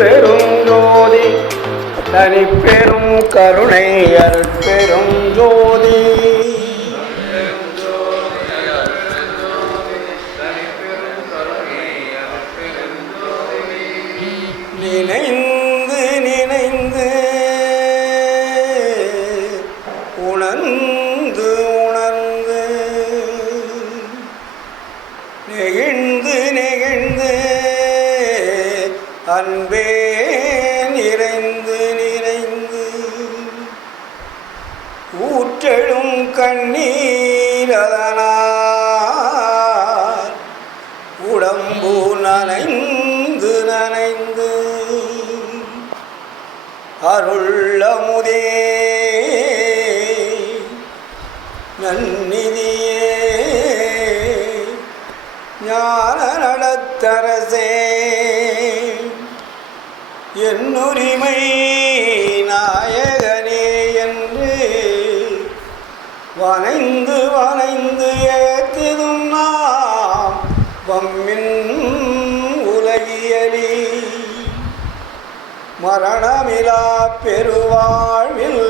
அருட்பெரும் ஜோதி தனிப்பெரும் கருணை அருட்பெரும் ஜோதி நினைந்து நினைந்து உணர்ந்து உணர்ந்து நெகிழ்ந்து நெகிழ்ந்து அன்பே நிறைந்து நிறைந்து ஊற்றெழும் கண்ணீர் அதனால் உடம்பு நனைந்து நனைந்து அருளமுதே நன்னிதியே ஞான நடத்தரசே என்னுரிமை நாயகனே என்று வனைந்து வனைந்து ஏத்திதும் நாம் வம்மின் உலகியலி மரணமிலா பெருவாழ்வில்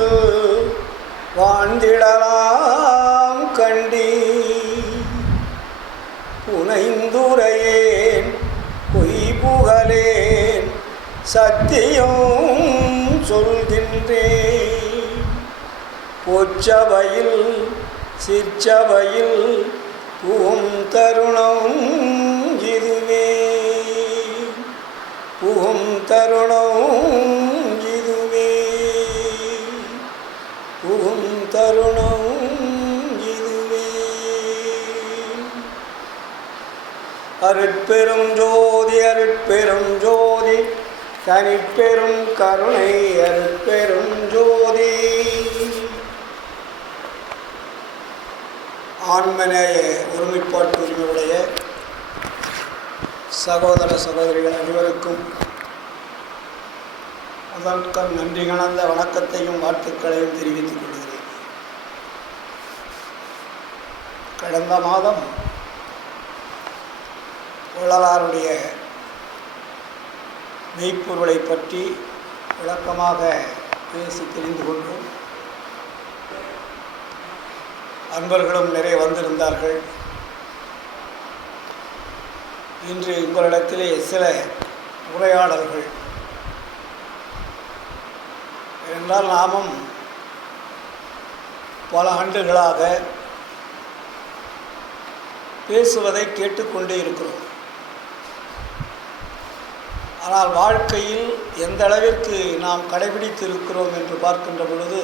வாழ்ந்திடலாம் கண்டி புனைந்துரையேன் பொய் புகழேன் சத்தியம் சொல்கின்றேன் பொச்சபையில் சிற்சபையில் புகும் தருணம் இதுவே புகும் தருணம் இதுவே புகும் தருணம் இதுவே அருட்பெரும் ஜோதி அருட்பெரும் ஜோதி தனிப்பெரும் கருணை அருட்பெரும் ஜோதி. ஆன்மநேய ஒருமைப்பாட்டு உரிமையுடைய சகோதர சகோதரிகள் அனைவருக்கும் அதற்கும் நன்றி கலந்த வணக்கத்தையும் வாழ்த்துக்களையும் தெரிவித்துக் கொள்கிறேன். கடந்த மாதம் வள்ளலாருடைய மெய்ப்பொருளை பற்றி விளக்கமாக பேசி தெரிந்து கொண்டோம். அன்பர்களும் நிறைய வந்திருந்தார்கள். இன்று உங்களிடத்திலே சில உரையாடல்கள் என்றால் நாமும் பல ஆண்டுகளாக பேசுவதை கேட்டுக்கொண்டே இருக்கிறோம். ஆனால் வாழ்க்கையில் எந்த அளவிற்கு நாம் கடைபிடித்து இருக்கிறோம் என்று பார்க்கின்ற பொழுது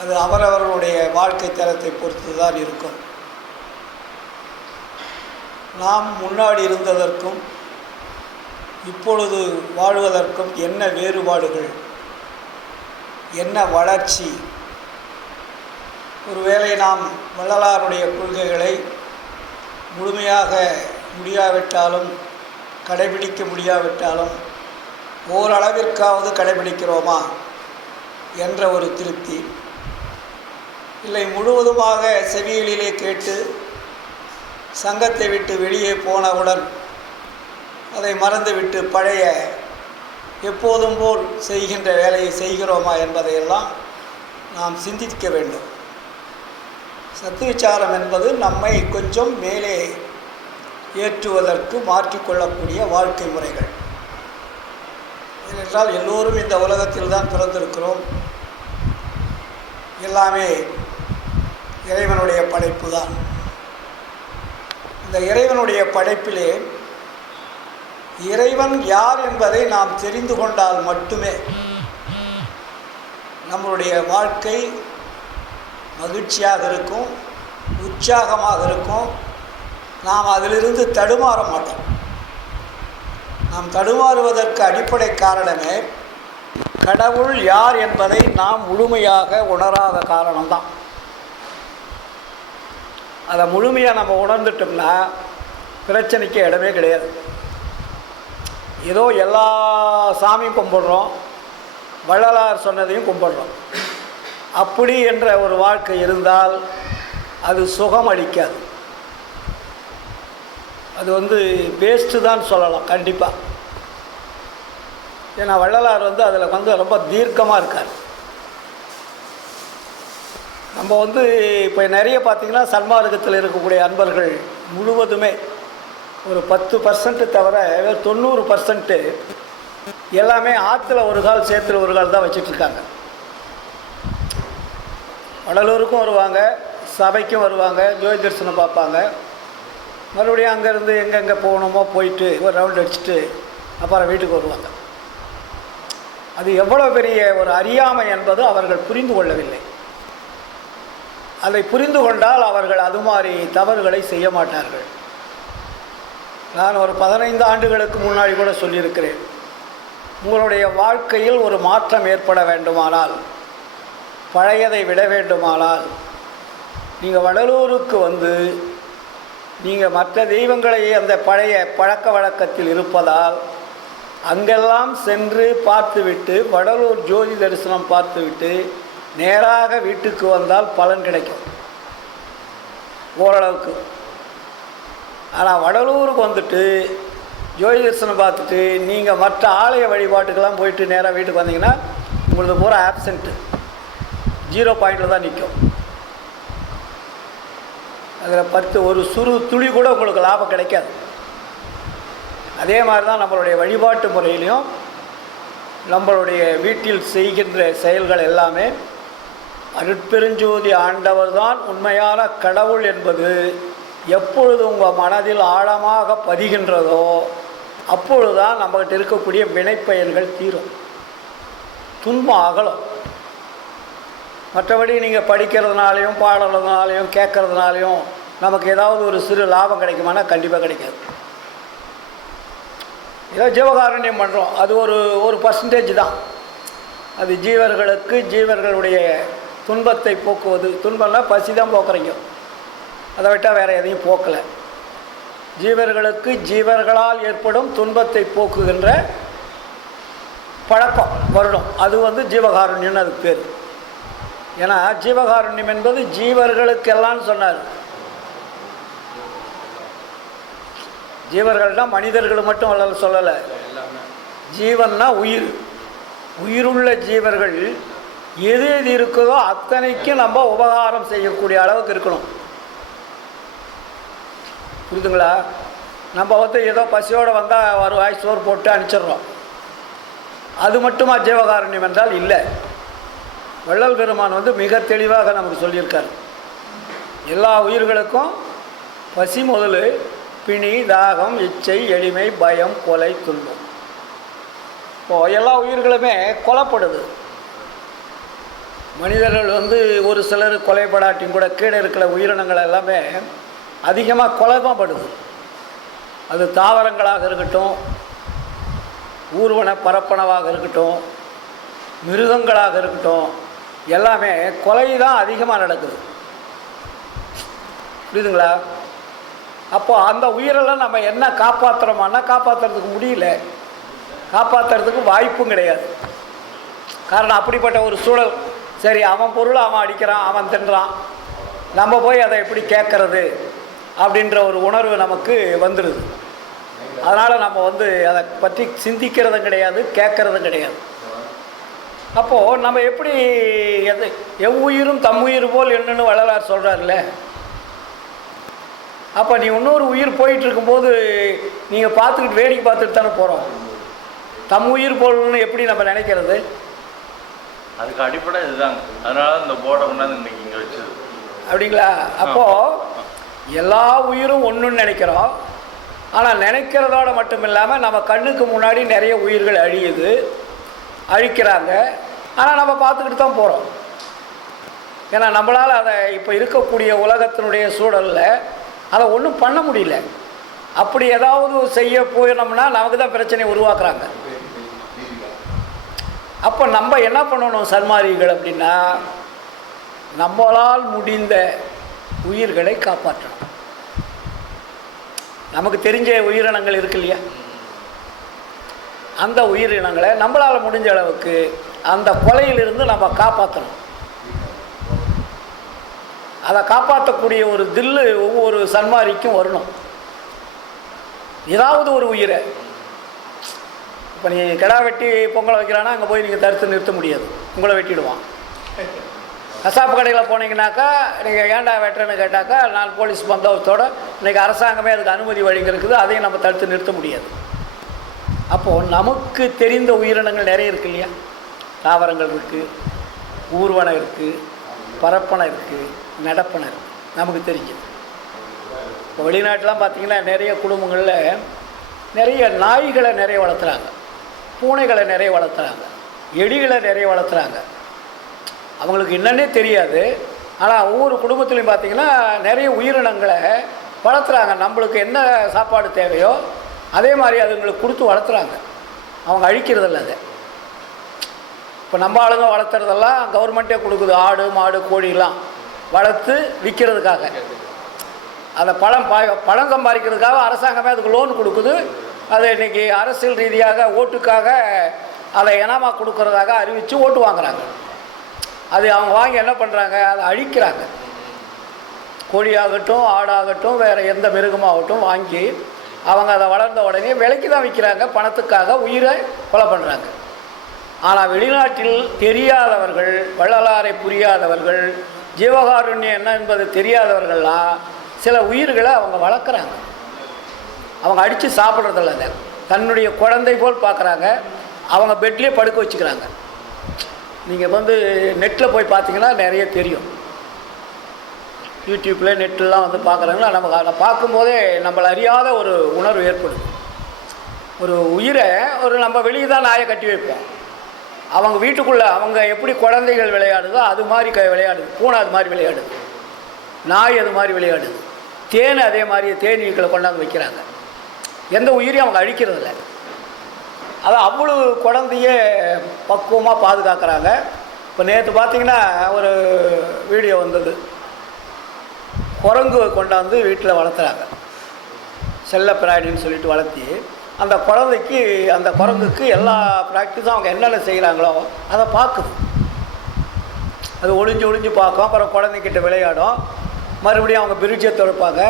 அது அவரவர்களுடைய வாழ்க்கை தரத்தை பொறுத்து தான் இருக்கும். நாம் முன்னாடி இருந்ததற்கும் இப்பொழுது வாழ்வதற்கும் என்ன வேறுபாடுகள், என்ன வளர்ச்சி? ஒருவேளை நாம் வள்ளலாருடைய கொள்கைகளை முழுமையாக முடியாவிட்டாலும் கடைபிடிக்க முடியாவிட்டாலும் ஓரளவிற்காவது கடைபிடிக்கிறோமா என்ற ஒரு திருப்தி, இல்லை முழுவதுமாக செவிகளிலே கேட்டு சங்கத்தை விட்டு வெளியே போனவுடன் அதை மறந்துவிட்டு பழைய எப்போதும் போல் செய்கின்ற வேலையை செய்கிறோமா என்பதையெல்லாம் நாம் சிந்திக்க வேண்டும். சத்துவிச்சாரம் என்பது நம்மை கொஞ்சம் மேலே ஏற்றுவதற்கு மாற்றிக்கொள்ளக்கூடிய வாழ்க்கை முறைகள். ஏனென்றால் எல்லோரும் இந்த உலகத்தில் தான் பிறந்திருக்கிறோம். எல்லாமே இறைவனுடைய படைப்பு தான். இந்த இறைவனுடைய படைப்பிலே இறைவன் யார் என்பதை நாம் தெரிந்து கொண்டால் மட்டுமே நம்மளுடைய வாழ்க்கை மகிழ்ச்சியாக இருக்கும், உற்சாகமாக இருக்கும். நாம் அதிலிருந்து தடுமாற மாட்டோம். நாம் தடுமாறுவதற்கு அடிப்படை காரணமே கடவுள் யார் என்பதை நாம் முழுமையாக உணராத காரணம்தான். அதை முழுமையாக நம்ம உணர்ந்துட்டோம்னா பிரச்சனைக்கு இடமே கிடையாது. ஏதோ எல்லா சாமியும் கும்பிடுறோம், வள்ளலார் சொன்னதையும் கும்பிடுறோம். அப்படி என்ற ஒரு வாழ்க்கை இருந்தால் அது சுகம் அளிக்காது. அது வேஸ்ட்டு தான் சொல்லலாம். கண்டிப்பாக ஏன்னா வள்ளலார் வந்து அதில் வந்து ரொம்ப தீர்க்கமாக இருக்கார். நம்ம வந்து இப்போ நிறைய பார்த்திங்கன்னா சன்மார்க்கத்தில் இருக்கக்கூடிய அன்பர்கள் முழுவதுமே ஒரு 10% தவிர 90% எல்லாமே ஆற்றுல ஒரு கால் சேத்துல ஒரு கால் தான் வச்சிட்ருக்காங்க. வடலூருக்கும் வருவாங்க, சபைக்கும் வருவாங்க, ஜோதி தரிசனம் பார்ப்பாங்க, மறுபடியும் அங்கேருந்து எங்கெங்கே போகணுமோ போயிட்டு ஒரு ரவுண்ட் அடிச்சுட்டு அப்புறம் வீட்டுக்கு வருவாங்க. அது எவ்வளோ பெரிய ஒரு அறியாமை என்பது அவர்கள் புரிந்து கொள்ளவில்லை. அதை புரிந்து கொண்டால் அவர்கள் அது மாதிரி தவறுகளை செய்ய மாட்டார்கள். நான் ஒரு 15 ஆண்டுகளுக்கு முன்னாடி கூட சொல்லியிருக்கிறேன், உங்களுடைய வாழ்க்கையில் ஒரு மாற்றம் ஏற்பட வேண்டுமானால், பழையதை விட வேண்டுமானால், நீங்கள் வடலூருக்கு வந்து நீங்கள் மற்ற தெய்வங்களை அந்த பழைய பழக்க வழக்கத்தில் இருப்பதால் அங்கெல்லாம் சென்று பார்த்துவிட்டு வடலூர் ஜோதி தரிசனம் பார்த்துவிட்டு நேராக வீட்டுக்கு வந்தால் பலன் கிடைக்கும் ஓரளவுக்கு. ஆனால் வடலூருக்கு வந்துட்டு ஜோதி தரிசனம் பார்த்துட்டு நீங்கள் மற்ற ஆலய வழிபாட்டுக்கெல்லாம் போயிட்டு நேராக வீட்டுக்கு வந்தீங்கன்னா உங்களுக்கு பூரா ஆப்சண்ட்டு, 0 பாயிண்டில் தான் நிற்கும். அதில் ஒரு சுறு துளி கூட உங்களுக்கு லாபம் கிடைக்காது. அதே மாதிரி தான் நம்மளுடைய வழிபாட்டு முறையிலையும் நம்மளுடைய வீட்டில் செய்கின்ற செயல்கள் எல்லாமே அருட்பெருஞ்சோதி ஆண்டவர் தான் உண்மையான கடவுள் என்பது எப்பொழுது உங்கள் மனதில் ஆழமாக பதிகின்றதோ அப்பொழுது தான் நம்மகிட்ட இருக்கக்கூடிய வினைப்பயன்கள் தீரும், துன்பம் அகலும். மற்றபடி நீங்கள் படிக்கிறதுனாலையும் பாடுறதுனாலையும் கேட்கறதுனாலையும் நமக்கு ஏதாவது ஒரு சிறு லாபம் கிடைக்குமானா கண்டிப்பாக கிடைக்காது. ஏதோ ஜீவகாருண்யம் பண்ணுறோம், அது ஒரு பர்சன்டேஜ் தான். அது ஜீவர்களுடைய துன்பத்தை போக்குவது. துன்பம்னா பசி தான் போக்குறீங்க, அதை விட்டால் வேறு எதையும் போக்கலை. ஜீவர்களுக்கு ஜீவர்களால் ஏற்படும் துன்பத்தை போக்குகின்ற பழக்கம் வரணும், அது வந்து ஜீவகாருண்யம்னு அதுக்கு பேர். ஏன்னா ஜீவகாருண்யம் என்பது ஜீவர்களுக்கெல்லாம் சொன்னார். ஜீவர்கள்னால் மனிதர்கள் மட்டும் சொல்லலை, ஜீவன்னா உயிர். உயிருள்ள ஜீவர்கள் எது எது இருக்குதோ அத்தனைக்கும் நம்ம உபகாரம் செய்யக்கூடிய அளவுக்கு இருக்கணும். புரியுதுங்களா? நம்ம வந்து ஏதோ பசியோடு வந்தால் ஒரு வாய் சோறு போட்டு அனுப்பிச்சிடுறோம், அது மட்டுமா ஜீவகாருண்யம் என்றால் இல்லை. வள்ளல் பெருமான் வந்து மிக தெளிவாக நமக்கு சொல்லியிருக்கார், எல்லா உயிர்களுக்கும் பசி முதல் பிணி, தாகம், இச்சை, எளிமை, பயம், கொலை, துன்பம். இப்போது எல்லா உயிர்களுமே கொலைப்படுது. மனிதர்கள் வந்து ஒரு சிலர் கொலைப்படாட்டியும் கூட கீழே இருக்கிற உயிரினங்கள் எல்லாமே அதிகமாக கொலைப்படுது. அது தாவரங்களாக இருக்கட்டும், ஊர்வன பரப்பனவாக இருக்கட்டும், மிருகங்களாக இருக்கட்டும், எல்லாமே கொலை தான் அதிகமாக நடக்குது. புரியுதுங்களா? அப்போது அந்த உயிரெல்லாம் நம்ம என்ன காப்பாற்றுறோமான்னா காப்பாற்றுறதுக்கு முடியல, காப்பாற்றுறதுக்கு வாய்ப்பும் கிடையாது. காரணம் அப்படிப்பட்ட ஒரு சூழல். சரி, அவன் பொருளை அவன் அடிக்கிறான், அவன் தின்றான், நம்ம போய் அதை எப்படி கேட்கறது அப்படின்ற ஒரு உணர்வு நமக்கு வந்துடுது. அதனால் நம்ம வந்து அதை பற்றி சிந்திக்கிறதும் கிடையாது, கேட்குறதும் கிடையாது. அப்போது நம்ம எப்படி எவ்வுயிரும் தம்முயிர் போல் என்னன்னு வள்ளலார் சொல்கிறார்ல. அப்போ நீ இன்னொரு உயிர் போயிட்டுருக்கும்போது நீங்கள் பார்த்துக்கிட்டு வேடிக்கை பார்த்துட்டு தானே போகிறோம். தம் உயிர் போல்னு எப்படி நம்ம நினைக்கிறது? அதுக்கு அடிப்படை இதுதாங்க. அதனால இந்த போர்டை கொண்டாந்து இன்னைக்கு இங்கே வச்சது. அப்படிங்களா? அப்போது எல்லா உயிரும் ஒன்றுன்னு நினைக்கிறோம். ஆனால் நினைக்கிறதோட மட்டும் இல்லாமல் நம்ம கண்ணுக்கு முன்னாடி நிறைய உயிர்கள் அழிக்கிறாங்க. ஆனால் நம்ம பார்த்துக்கிட்டு தான் போகிறோம். ஏன்னா நம்மளால் அதை இப்போ இருக்கக்கூடிய உலகத்தினுடைய சூழலில் அதை ஒன்றும் பண்ண முடியல. அப்படி ஏதாவது செய்ய போயிடணும்னா நமக்கு தான் பிரச்சனையை உருவாக்குறாங்க. அப்போ நம்ம என்ன பண்ணணும் சன்மார்க்கிகள் அப்படின்னா, நம்மளால் முடிந்த உயிர்களை காப்பாற்றணும். நமக்கு தெரிஞ்ச உயிரினங்கள் இருக்கு இல்லையா, அந்த உயிரினங்களை நம்மளால் முடிஞ்ச அளவுக்கு அந்த கொலையிலிருந்து நம்ம காப்பாற்றணும். அதை காப்பாற்றக்கூடிய ஒரு தில்லு ஒவ்வொரு சன்மாரிக்கும் வரணும். ஏதாவது ஒரு உயிரை இப்போ நீ கிடா வெட்டி பொங்கலை வைக்கிறான்னா அங்கே போய் நீங்கள் தடுத்து நிறுத்த முடியாது, உங்களை வெட்டிடுவான். கசாப்பு கடையில் போனீங்கன்னாக்கா நீங்கள் ஏன்டா வெட்டுறேன்னு கேட்டாக்கா 4 போலீஸ் பந்தோபஸ்தோடு இன்றைக்கி அரசாங்கமே அதுக்கு அனுமதி வழங்கியிருக்குது, அதையும் நம்ம தடுத்து நிறுத்த முடியாது. அப்போது நமக்கு தெரிந்த உயிரினங்கள் நிறைய இருக்குது இல்லையா? தாவரங்கள் இருக்குது, ஊர்வனை இருக்குது, பரப்பனை இருக்குது, நடப்பனை இருக்குது, நமக்கு தெரிஞ்சது. இப்போ வெளிநாட்டெலாம் பார்த்திங்கன்னா நிறைய குடும்பங்களில் நிறைய நாய்களை நிறைய வளர்த்துறாங்க, பூனைகளை நிறைய வளர்த்துறாங்க, எலிகளை நிறைய வளர்த்துறாங்க. அவங்களுக்கு என்னன்னே தெரியாது. ஆனால் ஒவ்வொரு குடும்பத்துலையும் பார்த்திங்கன்னா நிறைய உயிரினங்களை வளர்த்துறாங்க. நம்மளுக்கு என்ன சாப்பாடு தேவையோ அதே மாதிரி அதுங்களுக்கு கொடுத்து வளர்த்துறாங்க. அவங்க அழிக்கிறதில்ல அதை. இப்போ நம்ம ஆளுங்க வளர்த்துறதெல்லாம் கவர்மெண்ட்டே கொடுக்குது. ஆடு மாடு கோழிலாம் வளர்த்து விற்கிறதுக்காக, அதை பணம் சம்பாதிக்கிறதுக்காக அரசாங்கமே அதுக்கு லோன் கொடுக்குது. அது இன்றைக்கி அரசியல் ரீதியாக ஓட்டுக்காக அதை இனமாக கொடுக்குறதாக அறிவித்து ஓட்டு வாங்குறாங்க. அது அவங்க வாங்கி என்ன பண்ணுறாங்க, அதை அழிக்கிறாங்க. கோழியாகட்டும் ஆடாகட்டும் வேறு எந்த மிருகமாகட்டும் வாங்கி அவங்க அதை வளர்ந்த உடனே விலைக்கு தான் விற்கிறாங்க, பணத்துக்காக உயிரை கொலை பண்ணுறாங்க. ஆனால் வெளிநாட்டில் தெரியாதவர்கள், வள்ளலாரை புரியாதவர்கள், ஜீவகாருண்யம் என்ன என்பது தெரியாதவர்கள்லாம் சில உயிர்களை அவங்க வளர்க்குறாங்க. அவங்க அடித்து சாப்பிட்றதில்ல, அதை தன்னுடைய குழந்தை போல் பார்க்குறாங்க. அவங்க பெட்லேயே படுக்க வச்சுக்கிறாங்க. நீங்கள் நெட்டில் போய் பார்த்தீங்கன்னா நிறைய தெரியும். யூடியூப்பில் நெட்லாம் பார்க்குறாங்களா, நமக்கு அதை பார்க்கும்போதே நம்மளை அறியாத ஒரு உணர்வு ஏற்படுது. ஒரு உயிரை நம்ம வெளியே தான் நாயை கட்டி வைப்போம். அவங்க வீட்டுக்குள்ளே அவங்க எப்படி குழந்தைகள் விளையாடுதோ அது மாதிரி விளையாடுது. பூனை அது மாதிரி விளையாடுது, நாய் அது மாதிரி விளையாடுது, தேன் அதே மாதிரி தேனீக்களை கொண்டாந்து வைக்கிறாங்க. எந்த உயிரையும் அவங்க அழிக்கிறதில்ல. அதை அவ்வளோ குழந்தைய பக்குவமாக பாதுகாக்கிறாங்க. இப்போ நேற்று பார்த்திங்கன்னா ஒரு வீடியோ வந்தது, குரங்கு கொண்டாந்து வீட்டில் வளர்த்துறாங்க. செல்ல பிராணின்னு சொல்லிட்டு வளர்த்தி அந்த குரங்குக்கு எல்லா ப்ராக்டிஸும் அவங்க என்னென்ன செய்கிறாங்களோ அதை பார்க்குது. அது ஒளிஞ்சு பார்க்கும். அப்புறம் குழந்தைக்கிட்ட விளையாடும். மறுபடியும் அவங்க பிரிட்ஜை துடைப்பாங்க,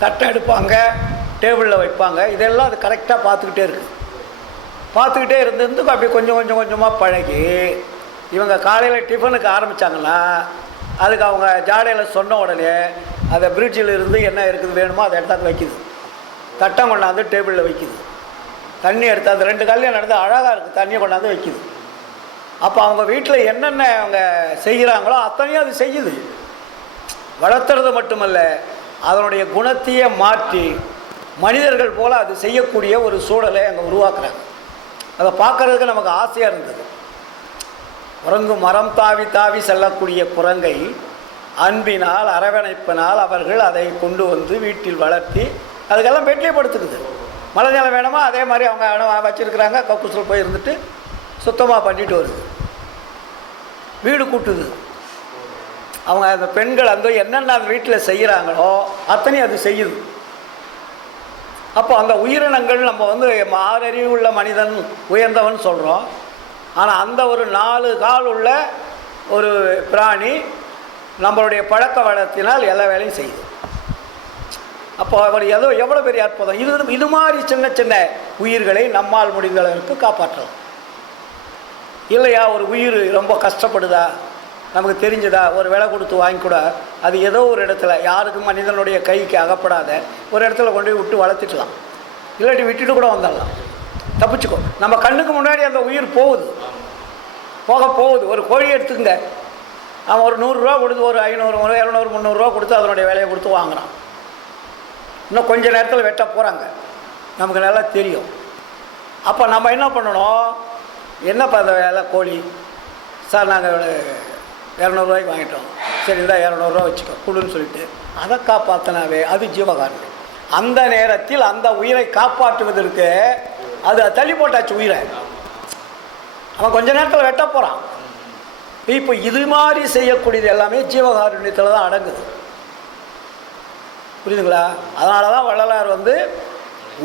தட்டை எடுப்பாங்க, டேபிளில் வைப்பாங்க. இதெல்லாம் அது கரெக்டாக பார்த்துக்கிட்டே இருந்து அப்படி கொஞ்சமாக பழகி இவங்க காலையில் டிஃபனுக்கு ஆரம்பித்தாங்கன்னா அதுக்கு அவங்க ஜாடையில் சொன்ன உடனே அதை பிரிட்ஜில் இருந்து என்ன இருக்குது வேணுமோ அதை எடுத்தாந்து வைக்குது. தட்டம் கொண்டாந்து டேபிளில் வைக்குது. தண்ணி எடுத்து அது 2 காலையும் நடந்து அழகாக இருக்குது, தண்ணியை கொண்டாந்து வைக்குது. அப்போ அவங்க வீட்டில் என்னென்ன அவங்க செய்கிறாங்களோ அத்தனையும் அது செய்யுது. வளர்த்துறது மட்டுமல்ல, அதனுடைய குணத்தையே மாற்றி மனிதர்கள் போல் அது செய்யக்கூடிய ஒரு சூழலை அங்கே உருவாக்குறாங்க. அதை பார்க்குறதுக்கு நமக்கு ஆசையாக இருந்தது. குரங்கு மரம் தாவி செல்லக்கூடிய குரங்கை அன்பினால் அரவணைப்பினால் அவர்கள் அதை கொண்டு வீட்டில் வளர்த்தி அதுக்கெல்லாம் பெட்லேயே படுத்துக்குது. மழை நிலம் வேணுமா அதே மாதிரி அவங்க வச்சுருக்குறாங்க. கக்கூசில் போய் இருந்துட்டு சுத்தமாக பண்ணிட்டு வருது, வீடு கூட்டுது. அவங்க அந்த பெண்கள் என்னென்ன அந்த வீட்டில் செய்கிறாங்களோ அத்தனையும் அது செய்யுது. அப்போ அந்த உயிரினங்கள் நம்ம 6 அறிவு உள்ள மனிதன் உயர்ந்தவன் சொல்கிறோம். ஆனால் அந்த ஒரு 4 கால் உள்ள ஒரு பிராணி நம்மளுடைய பழக்க வழக்கத்தினால் எல்லா வேலையும் செய்யுது. அப்போ அவர் எவ்வளோ பெரிய அற்புதம். இது மாதிரி சின்ன உயிர்களை நம்மால் முடிந்த அளவுக்கு காப்பாற்றலாம் இல்லையா? ஒரு உயிர் ரொம்ப கஷ்டப்படுதா, நமக்கு தெரிஞ்சதா, ஒரு விலை கொடுத்து வாங்கி கூட அது ஏதோ ஒரு இடத்துல யாருக்கும் மனிதனுடைய கைக்கு அகப்படாத ஒரு இடத்துல கொண்டு போய் விட்டு வளர்த்துக்கலாம். இல்லாட்டி விட்டுட்டு கூட வந்துடலாம், தப்பிச்சுக்கோ. நம்ம கண்ணுக்கு முன்னாடி அந்த உயிர் போகுது. ஒரு கோழி எடுத்துக்கங்க, அவன் ஒரு 100 ரூபா கொடுத்து ஒரு 500 200 300 ரூபா கொடுத்து அதனுடைய விலையை கொடுத்து வாங்குறான். இன்னும் கொஞ்சம் நேரத்தில் வெட்ட போகிறாங்க, நமக்கு நல்லா தெரியும். அப்போ நம்ம என்ன பண்ணணும், என்னப்பா அந்த வேலை கோழி சார் நாங்கள் 200 ரூபாய்க்கு வாங்கிட்டோம், சரி இதான் 200 ரூபா வச்சுக்கோ கொடுன்னு சொல்லிட்டு அதை காப்பாற்றினாவே அது ஜீவகாருண்யம். அந்த நேரத்தில் அந்த உயிரை காப்பாற்றுவதற்கு அது தள்ளி போட்டாச்சு உயிரை. அவன் கொஞ்ச நேரத்தில் வெட்ட போகிறான். இப்போ இது மாதிரி செய்யக்கூடியது எல்லாமே ஜீவகாருண்யத்தில் தான் அடங்குது. புரியுதுங்களா? அதனால தான் வள்ளலார்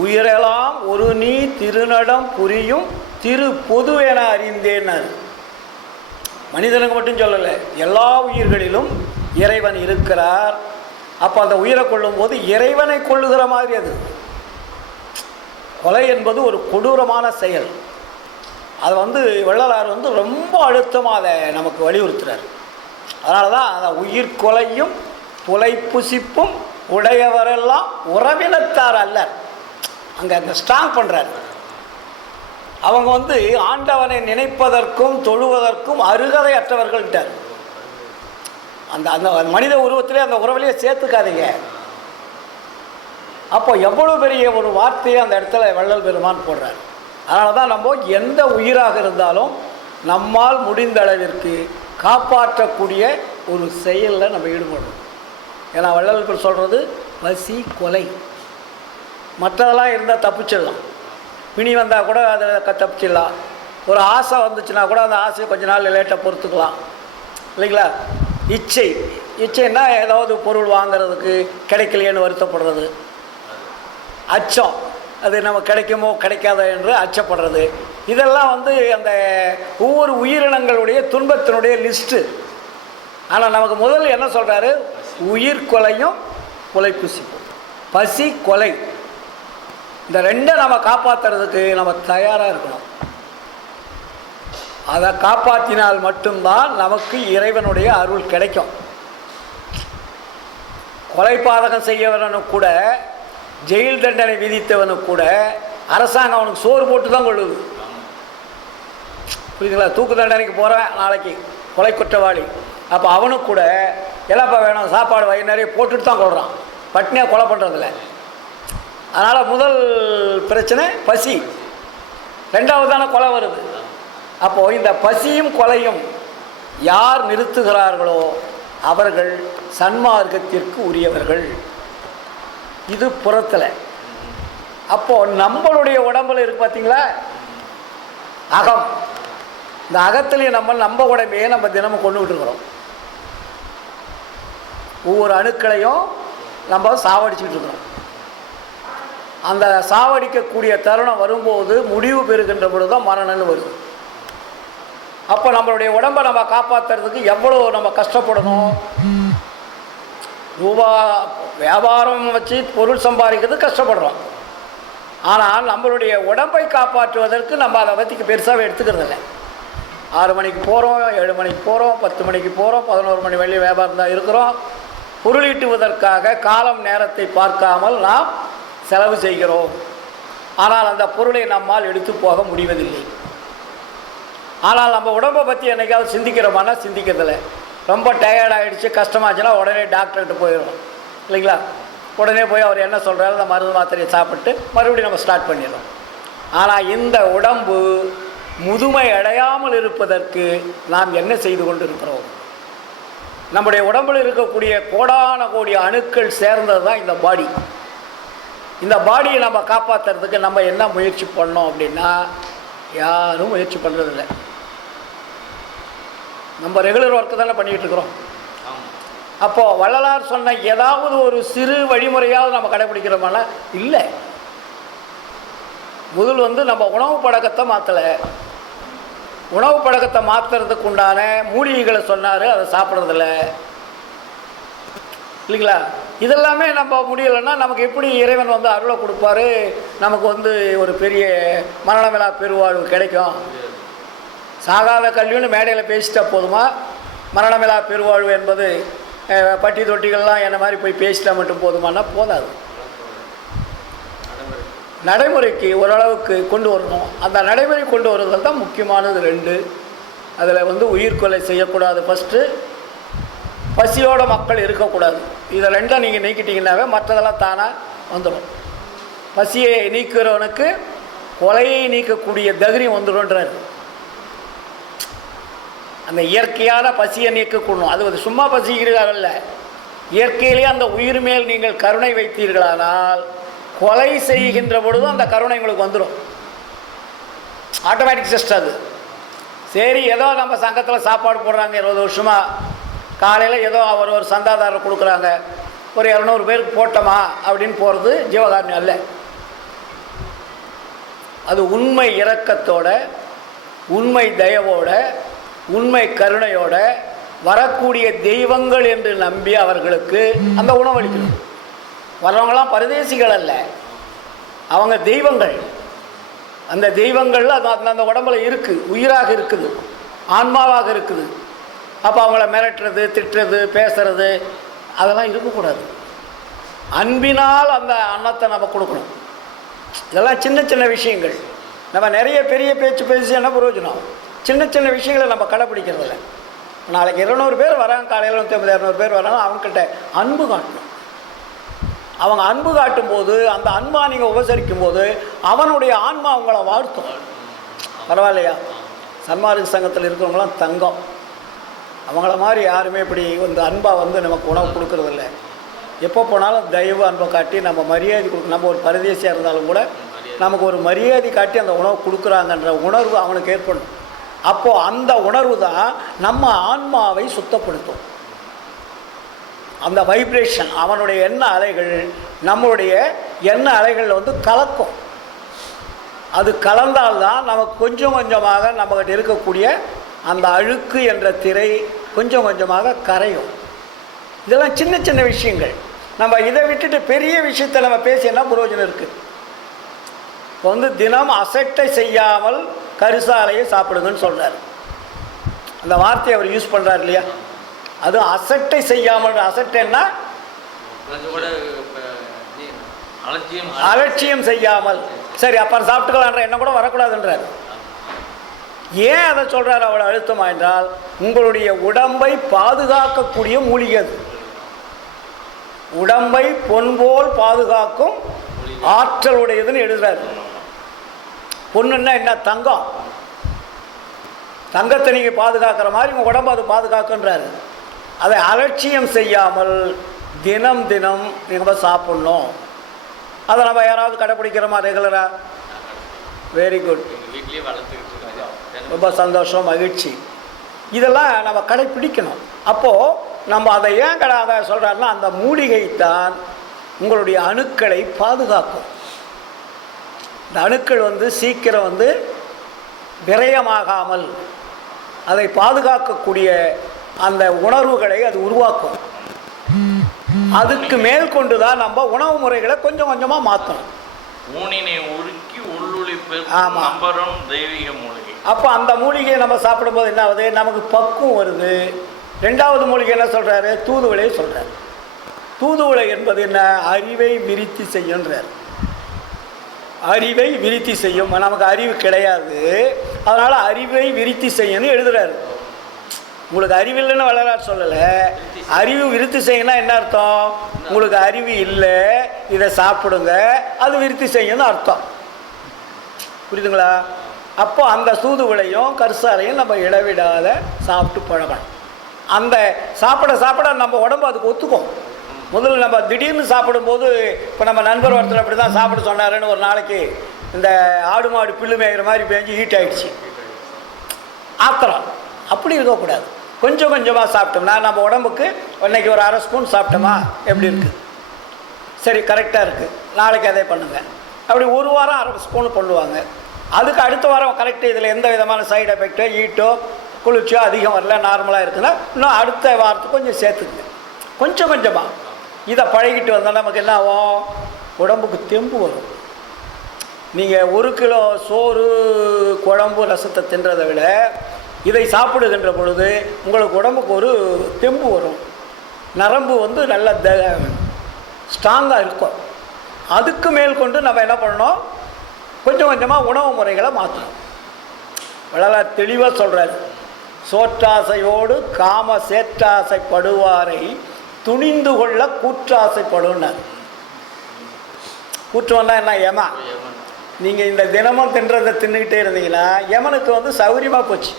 உயிரெல்லாம் ஒரு நீ திருநடம் புரியும் திரு பொது என அறிந்தேன்னார். மனிதனுக்கு மட்டும் சொல்லலை, எல்லா உயிர்களிலும் இறைவன் இருக்கிறார். அப்போ அந்த உயிரை கொள்ளும்போது இறைவனை கொள்ளுகிற மாதிரி அது. கொலை என்பது ஒரு கொடூரமான செயல். அதை வள்ளலார் ரொம்ப அழுத்தமாக அதை நமக்கு வலியுறுத்துறார். அதனால தான் அதை உயிர் கொலையும் புலைப்புசிப்பும் உடையவரெல்லாம் உறவினத்தார் அல்லர். அங்கே அந்த ஸ்ட்ராங் பண்ணுறார். அவங்க ஆண்டவனை நினைப்பதற்கும் தொழுவதற்கும் அருகதை அற்றவர்கள்ட்டார். அந்த அந்த மனித உருவத்திலே அந்த உறவிலேயே சேர்த்துக்காதீங்க. அப்போ எவ்வளோ பெரிய ஒரு வார்த்தையை அந்த இடத்துல வள்ளல் பெருமான் போடுறார். அதனால தான் நம்ம எந்த உயிராக இருந்தாலும் நம்மால் முடிந்த அளவிற்கு காப்பாற்றக்கூடிய ஒரு செயலில் நம்ம ஈடுபடணும். ஏன்னா வள்ளல் சொல்கிறது பசி கொலை, மற்றதெல்லாம் இருந்தால் தப்பிச்சிடலாம். பிணி வந்தால் கூட அதை தப்பிச்சிடலாம். ஒரு ஆசை வந்துச்சுன்னா கூட அந்த ஆசையை கொஞ்ச நாள் லேட்டாக பொறுத்துக்கலாம் இல்லைங்களா. இச்சைன்னா ஏதாவது பொருள் வாங்கிறதுக்கு கிடைக்கலையேன்னு வருத்தப்படுறது, அச்சம் அது நம்ம கிடைக்குமோ கிடைக்காத என்று அச்சப்படுறது, இதெல்லாம் அந்த ஒவ்வொரு உயிரினங்களுடைய துன்பத்தினுடைய லிஸ்ட்டு. ஆனால் நமக்கு முதல் என்ன சொல்கிறாரு, உயிர் கொலையும் புலைப்புசிப்பும், பசி கொலை, இந்த ரெண்டை நம்ம காப்பாற்றுறதுக்கு நம்ம தயாராக இருக்கணும். அதை காப்பாற்றினால் மட்டும்தான் நமக்கு இறைவனுடைய அருள் கிடைக்கும். கொலைபாதகம் செய்யவனுக்கு கூட, ஜெயில் தண்டனை விதித்தவனுக்கு கூட அரசாங்கம் அவனுக்கு சோறு போட்டு தான் கொள்ளுது. புரியுதுங்களா. தூக்கு தண்டனைக்கு போகிறேன் நாளைக்கு கொலை குற்றவாளி, அப்போ அவனுக்கு கூட எல்லாப்பா வேணும் சாப்பாடு வயிறு நிறைய போட்டுட்டு தான் கொள்கிறான், பட்னியாக கொலை பண்ணுறதில்ல. அதனால் முதல் பிரச்சனை பசி, ரெண்டாவதான கொலை வருது. அப்போது இந்த பசியும் கொலையும் யார் நிறுத்துகிறார்களோ அவர்கள் சன்மார்க்கத்திற்கு உரியவர்கள். இது புறத்தில். அப்போது நம்மளுடைய உடம்பில் இருக்குது பார்த்தீங்களா அகம், இந்த அகத்துலேயும் நம்ம உடம்பையே நம்ம தினமும் கொண்டுகிட்டு இருக்கிறோம். ஒவ்வொரு அணுக்களையும் நம்ம சாவடிச்சுக்கிட்டு இருக்கிறோம். அந்த சாவடிக்கக்கூடிய தருணம் வரும்போது முடிவு பெறுகின்ற பொழுது தான் மரணம்னு வருது. அப்போ நம்மளுடைய உடம்பை நம்ம காப்பாற்றுறதுக்கு எவ்வளோ நம்ம கஷ்டப்படணும். ரூபா வியாபாரம் வச்சு பொருள் சம்பாதிக்கிறது கஷ்டப்படுறோம். ஆனால் நம்மளுடைய உடம்பை காப்பாற்றுவதற்கு நம்ம அதை பற்றி பெருசாகவே எடுத்துக்கிறது இல்லை. 6 மணிக்கு போகிறோம், 7 மணிக்கு போகிறோம், 10 மணிக்கு போகிறோம், 11 மணி வெளியே வியாபாரம் தான் இருக்கிறோம். பொருளீட்டுவதற்காக காலம் நேரத்தை பார்க்காமல் நாம் செலவு செய்கிறோம். ஆனால் அந்த பொருளை நம்மால் எடுத்து போக முடிவதில்லை. ஆனால் நம்ம உடம்பை பற்றி என்னைக்காவது சிந்திக்கிறோமானா சிந்திக்கிறதில்லை. ரொம்ப டயர்ட் ஆகிடுச்சு, கஷ்டமாச்சுன்னா உடனே டாக்டர்கிட்ட போயிடும் இல்லைங்களா. உடனே போய் அவர் என்ன சொல்கிறாரு அந்த மருந்து மாத்திரையை சாப்பிட்டு மறுபடியும் நம்ம ஸ்டார்ட் பண்ணிடுறோம். ஆனால் இந்த உடம்பு முதுமை அடையாமல் இருப்பதற்கு நாம் என்ன செய்து கொண்டு இருக்கிறோம்? நம்முடைய உடம்பில் இருக்கக்கூடிய கோடான கோடி அணுக்கள் சேர்ந்தது தான் இந்த பாடி. இந்த பாடியை நம்ம காப்பாற்றுறதுக்கு நம்ம என்ன முயற்சி பண்ணோம் அப்படின்னா யாரும் முயற்சி பண்ணுறதில்லை. நம்ம ரெகுலர் ஒர்க்கு தானே பண்ணிக்கிட்டு இருக்கிறோம். அப்போது வள்ளலார் சொன்ன ஏதாவது ஒரு சிறு வழிமுறையாவது நம்ம கடைபிடிக்கிறோமானா இல்லை. முதல் நம்ம உணவு பழக்கத்தை மாற்றலை. உணவு பழக்கத்தை மாற்றுறதுக்கு உண்டான மூலிகைகளை சொன்னார், அதை சாப்பிட்றதில்ல இல்லைங்களா. இதெல்லாமே நம்ம முடியலைன்னா நமக்கு எப்படி இறைவன் அருளை கொடுப்பாரு, நமக்கு ஒரு பெரிய மரணமில்லா பெருவாழ்வு கிடைக்கும்? சாகாத கல்வின்னு மேடையில் பேசிட்டா போதுமா? மரணமில்லா பெருவாழ்வு என்பது பட்டி தொட்டிகள்லாம் என்ன மாதிரி போய் பேசிட்டா மட்டும் போதுமானா போதாது. நடைமுறைக்கு ஓரளவுக்கு கொண்டு வரணும். அந்த நடைமுறை கொண்டு வருவதில் தான் முக்கியமானது 2. அதில் உயிர்கொலை செய்யக்கூடாது ஃபஸ்ட்டு, பசியோட மக்கள் இருக்கக்கூடாது. இதை 2 நீங்கள் நீக்கிட்டீங்கன்னாவே மற்றதெல்லாம் தானாக வந்துடும். பசியை நீக்கிறவனுக்கு கொலையை நீக்கக்கூடிய தைரியம் வந்துடும்ன்றார். அந்த இயற்கையான பசியை நீக்கக்கூடணும். அது சும்மா பசிக்கிறாரல்ல, இயற்கையிலே அந்த உயிர் மேல் நீங்கள் கருணை வைத்தீர்களானால் கொலை செய்கின்ற பொழுதும் அந்த கருணை உங்களுக்கு வந்துடும். ஆட்டோமேட்டிக் சிஸ்டம் அது. சரி, ஏதோ நம்ம சங்கத்தில் சாப்பாடு போடுறாங்க 20 வருஷமாக, காலையில் ஏதோ ஒரு சந்தாதாரர் கொடுக்குறாங்க, ஒரு 200 பேருக்கு போட்டோமா அப்படின்னு போகிறது ஜீவகாருண்யம் அல்ல. அது உண்மை இரக்கத்தோட, உண்மை தயவோட, உண்மை கருணையோட வரக்கூடிய தெய்வங்கள் என்று நம்பி அவர்களுக்கு அந்த அந்த தெய்வங்கள்ல அந்த உடம்புல இருக்குது, உயிராக இருக்குது, ஆன்மாவாக இருக்குது. அப்போ அவங்கள மிரட்டுறது, திட்டுறது, பேசுறது அதெல்லாம் இருக்கக்கூடாது. அன்பினால் அந்த அன்னத்தை நம்ம கொடுக்கணும். இதெல்லாம் சின்ன சின்ன விஷயங்கள். நம்ம நிறைய பெரிய பேச்சு பேசி என்ன பிரயோஜனம்? சின்ன சின்ன விஷயங்களை நம்ம கடைப்பிடிக்கிறதில்ல. நாளைக்கு 200 பேர் வராங்க, காலையில் 250-200 பேர் வராங்க, அவங்கக்கிட்ட அன்பு காட்டணும். அவங்க அன்பு காட்டும்போது, அந்த அன்பா நீங்கள் உபசரிக்கும் போது அவனுடைய ஆன்மா அவங்கள வாழ்த்தும். பரவாயில்லையா? சன்மார்க்க சங்கத்தில் இருக்கிறவங்களாம் தங்கம். அவங்கள மாதிரி யாருமே இப்படி வந்து அன்பாக வந்து நமக்கு உணவு கொடுக்கறதில்ல. எப்போ போனாலும் தயவு அன்பை காட்டி நம்ம மரியாதை கொடுக்க. நம்ம ஒரு பரதேசியாக இருந்தாலும் கூட நமக்கு ஒரு மரியாதை காட்டி அந்த உணவு கொடுக்குறாங்கன்ற உணர்வு அவனுக்கு ஏற்படும். அப்போது அந்த உணர்வு தான் நம்ம ஆன்மாவை சுத்தப்படுத்தும். அந்த வைப்ரேஷன், அவனுடைய எண்ண அலைகள் நம்மளுடைய எண்ண அலைகளில் வந்து கலக்கும். அது கலந்தால்தான் நமக்கு கொஞ்சம் கொஞ்சமாக நம்மகிட்ட இருக்கக்கூடிய அந்த அழுக்கு என்ற திரை கொஞ்சம் கொஞ்சமாக கரையும். இதெல்லாம் சின்ன சின்ன விஷயங்கள். நம்ம இதை விட்டுட்டு பெரிய விஷயத்தை நம்ம பேசி என்ன பிரயோஜனம் இருக்குது? இப்போ வந்து தினம் அசட்டை செய்யாமல் கருசாலையை சாப்பிடுங்கன்னு சொல்கிறார். அந்த வார்த்தையை அவர் யூஸ் பண்ணுறார் இல்லையா? அது அசட்டை செய்யாமல். அசட்டைன்னா அலட்சியம் செய்யாமல். சரி, அப்புறம் சாப்பிட்டுக்கலான்ற எண்ணம் கூட வரக்கூடாதுன்றார். ஏன் அதை சொல்கிறார் அவ்வளோ அழுத்தமா என்றால், உங்களுடைய உடம்பை பாதுகாக்கக்கூடிய மூலிகை அது. உடம்பை பொன்போல் பாதுகாக்கும் ஆற்றல் உடையதுன்னு எழுதுறாரு. பொண்ணுன்னா என்ன? தங்கம். தங்கத்தை நீங்கள் பாதுகாக்கிற மாதிரி உங்கள் உடம்பை அது பாதுகாக்குன்றாரு. அதை அலட்சியம் செய்யாமல் தினம் தினம் நீங்கள் சாப்பிட்ணும். அதை நம்ம யாராவது கடைப்பிடிக்கிறோமா ரெகுலராக? வெரி குட், ரொம்ப சந்தோஷம், மகிழ்ச்சி. இதெல்லாம் நம்ம கடைப்பிடிக்கணும். அப்போது நம்ம அதை ஏன் அதை சொல்கிறாருன்னா, அந்த மூலிகை தான் உங்களுடைய அணுக்களை பாதுகாக்கும். இந்த அணுக்கள் வந்து சீக்கிரம் வந்து விரயமாகாமல் அதை பாதுகாக்கக்கூடிய அந்த உணர்வுகளை அது உருவாக்கும். அதுக்கு மேல் கொண்டு தான் நம்ம உணவு முறைகளை கொஞ்சம் கொஞ்சமாக மாற்றணும். அப்போ அந்த மூலிகையை நம்ம சாப்பிடும்போது என்ன ஆகுது? நமக்கு பக்குவம் வருது. ரெண்டாவது மூலிகை என்ன சொல்கிறாரு? தூதுவளை சொல்கிறார். தூதுவளை என்பது என்ன? அறிவை விருத்தி செய்யுன்றார். அறிவை விருத்தி செய்யும். நமக்கு அறிவு கிடையாது, அதனால் அறிவை விருத்தி செய்யணும்னு எழுதுறாரு. உங்களுக்கு அறிவு இல்லைன்னு வளரார் சொல்லலை. அறிவு விருத்தி செய்யணும்னா என்ன அர்த்தம்? உங்களுக்கு அறிவு இல்லை, இதை சாப்பிடுங்க, அது விருத்தி செய்யணும்னு அர்த்தம். புரியுதுங்களா? அப்போ அந்த தூதுவளையும் கருசாலையும் நம்ம இடைவிடாத சாப்பிட்டு பழகணும். அந்த சாப்பிட சாப்பிட நம்ம உடம்பு அதுக்கு ஒத்துக்கும். முதல்ல நம்ம திடீர்னு சாப்பிடும்போது, இப்போ நம்ம நண்பர் ஒருத்தர் அப்படி தான் சாப்பிட சொன்னாருன்னு ஒரு நாளைக்கு இந்த ஆடு மாடு பில்லு மேய்கிற மாதிரி பேஞ்சு ஹீட் ஆகிடுச்சு. ஆத்திரம். அப்படி இருக்கக்கூடாது. கொஞ்சம் கொஞ்சமாக சாப்பிட்டோம்னா நம்ம உடம்புக்கு இன்றைக்கி ஒரு அரை ஸ்பூன் சாப்பிட்டோமா எப்படி இருக்குது? சரி, கரெக்டாக இருக்குது, நாளைக்கு அதே பண்ணுங்கள். அப்படி ஒரு வாரம் அரை ஸ்பூன் பண்ணுவாங்க. அதுக்கு அடுத்த வாரம் கரெக்டு, இதில் எந்த விதமான சைடு எஃபெக்டோ ஹீட்டோ குளிர்ச்சியோ அதிகம் வரல, நார்மலாக இருக்குன்னா இன்னும் அடுத்த வாரத்துக்கு கொஞ்சம் சேர்த்துக்குங்க. கொஞ்சம் கொஞ்சமாக இதை பழகிட்டு வந்தால் நமக்கு என்ன ஆகும்? உடம்புக்கு தெம்பு வரும். நீங்கள் 1 கிலோ சோறு குழம்பு ரசத்தை தின்றதை விட இதை சாப்பிடுகின்ற பொழுது உங்களுக்கு உடம்புக்கு ஒரு தெம்பு வரும். நரம்பு வந்து நல்ல ஸ்ட்ராங்காக இருக்கும். அதுக்கு மேல் கொண்டு நம்ம என்ன பண்ணணும்? கொஞ்சம் கொஞ்சமாக உணவு முறைகளை மாற்றணும். வள்ளலார் தெளிவாக சொல்கிறார். சோற்றாசையோடு காம சேற்றாசைப்படுவாரை துணிந்து கொள்ள கூற்றாசைப்படுனார். கூற்றுவன்னா என்ன? யமா. நீங்கள் இந்த தினமும் தின்றதை தின்னுக்கிட்டே இருந்தீங்கன்னா யமனுக்கு வந்து சௌகரியமாக போச்சு.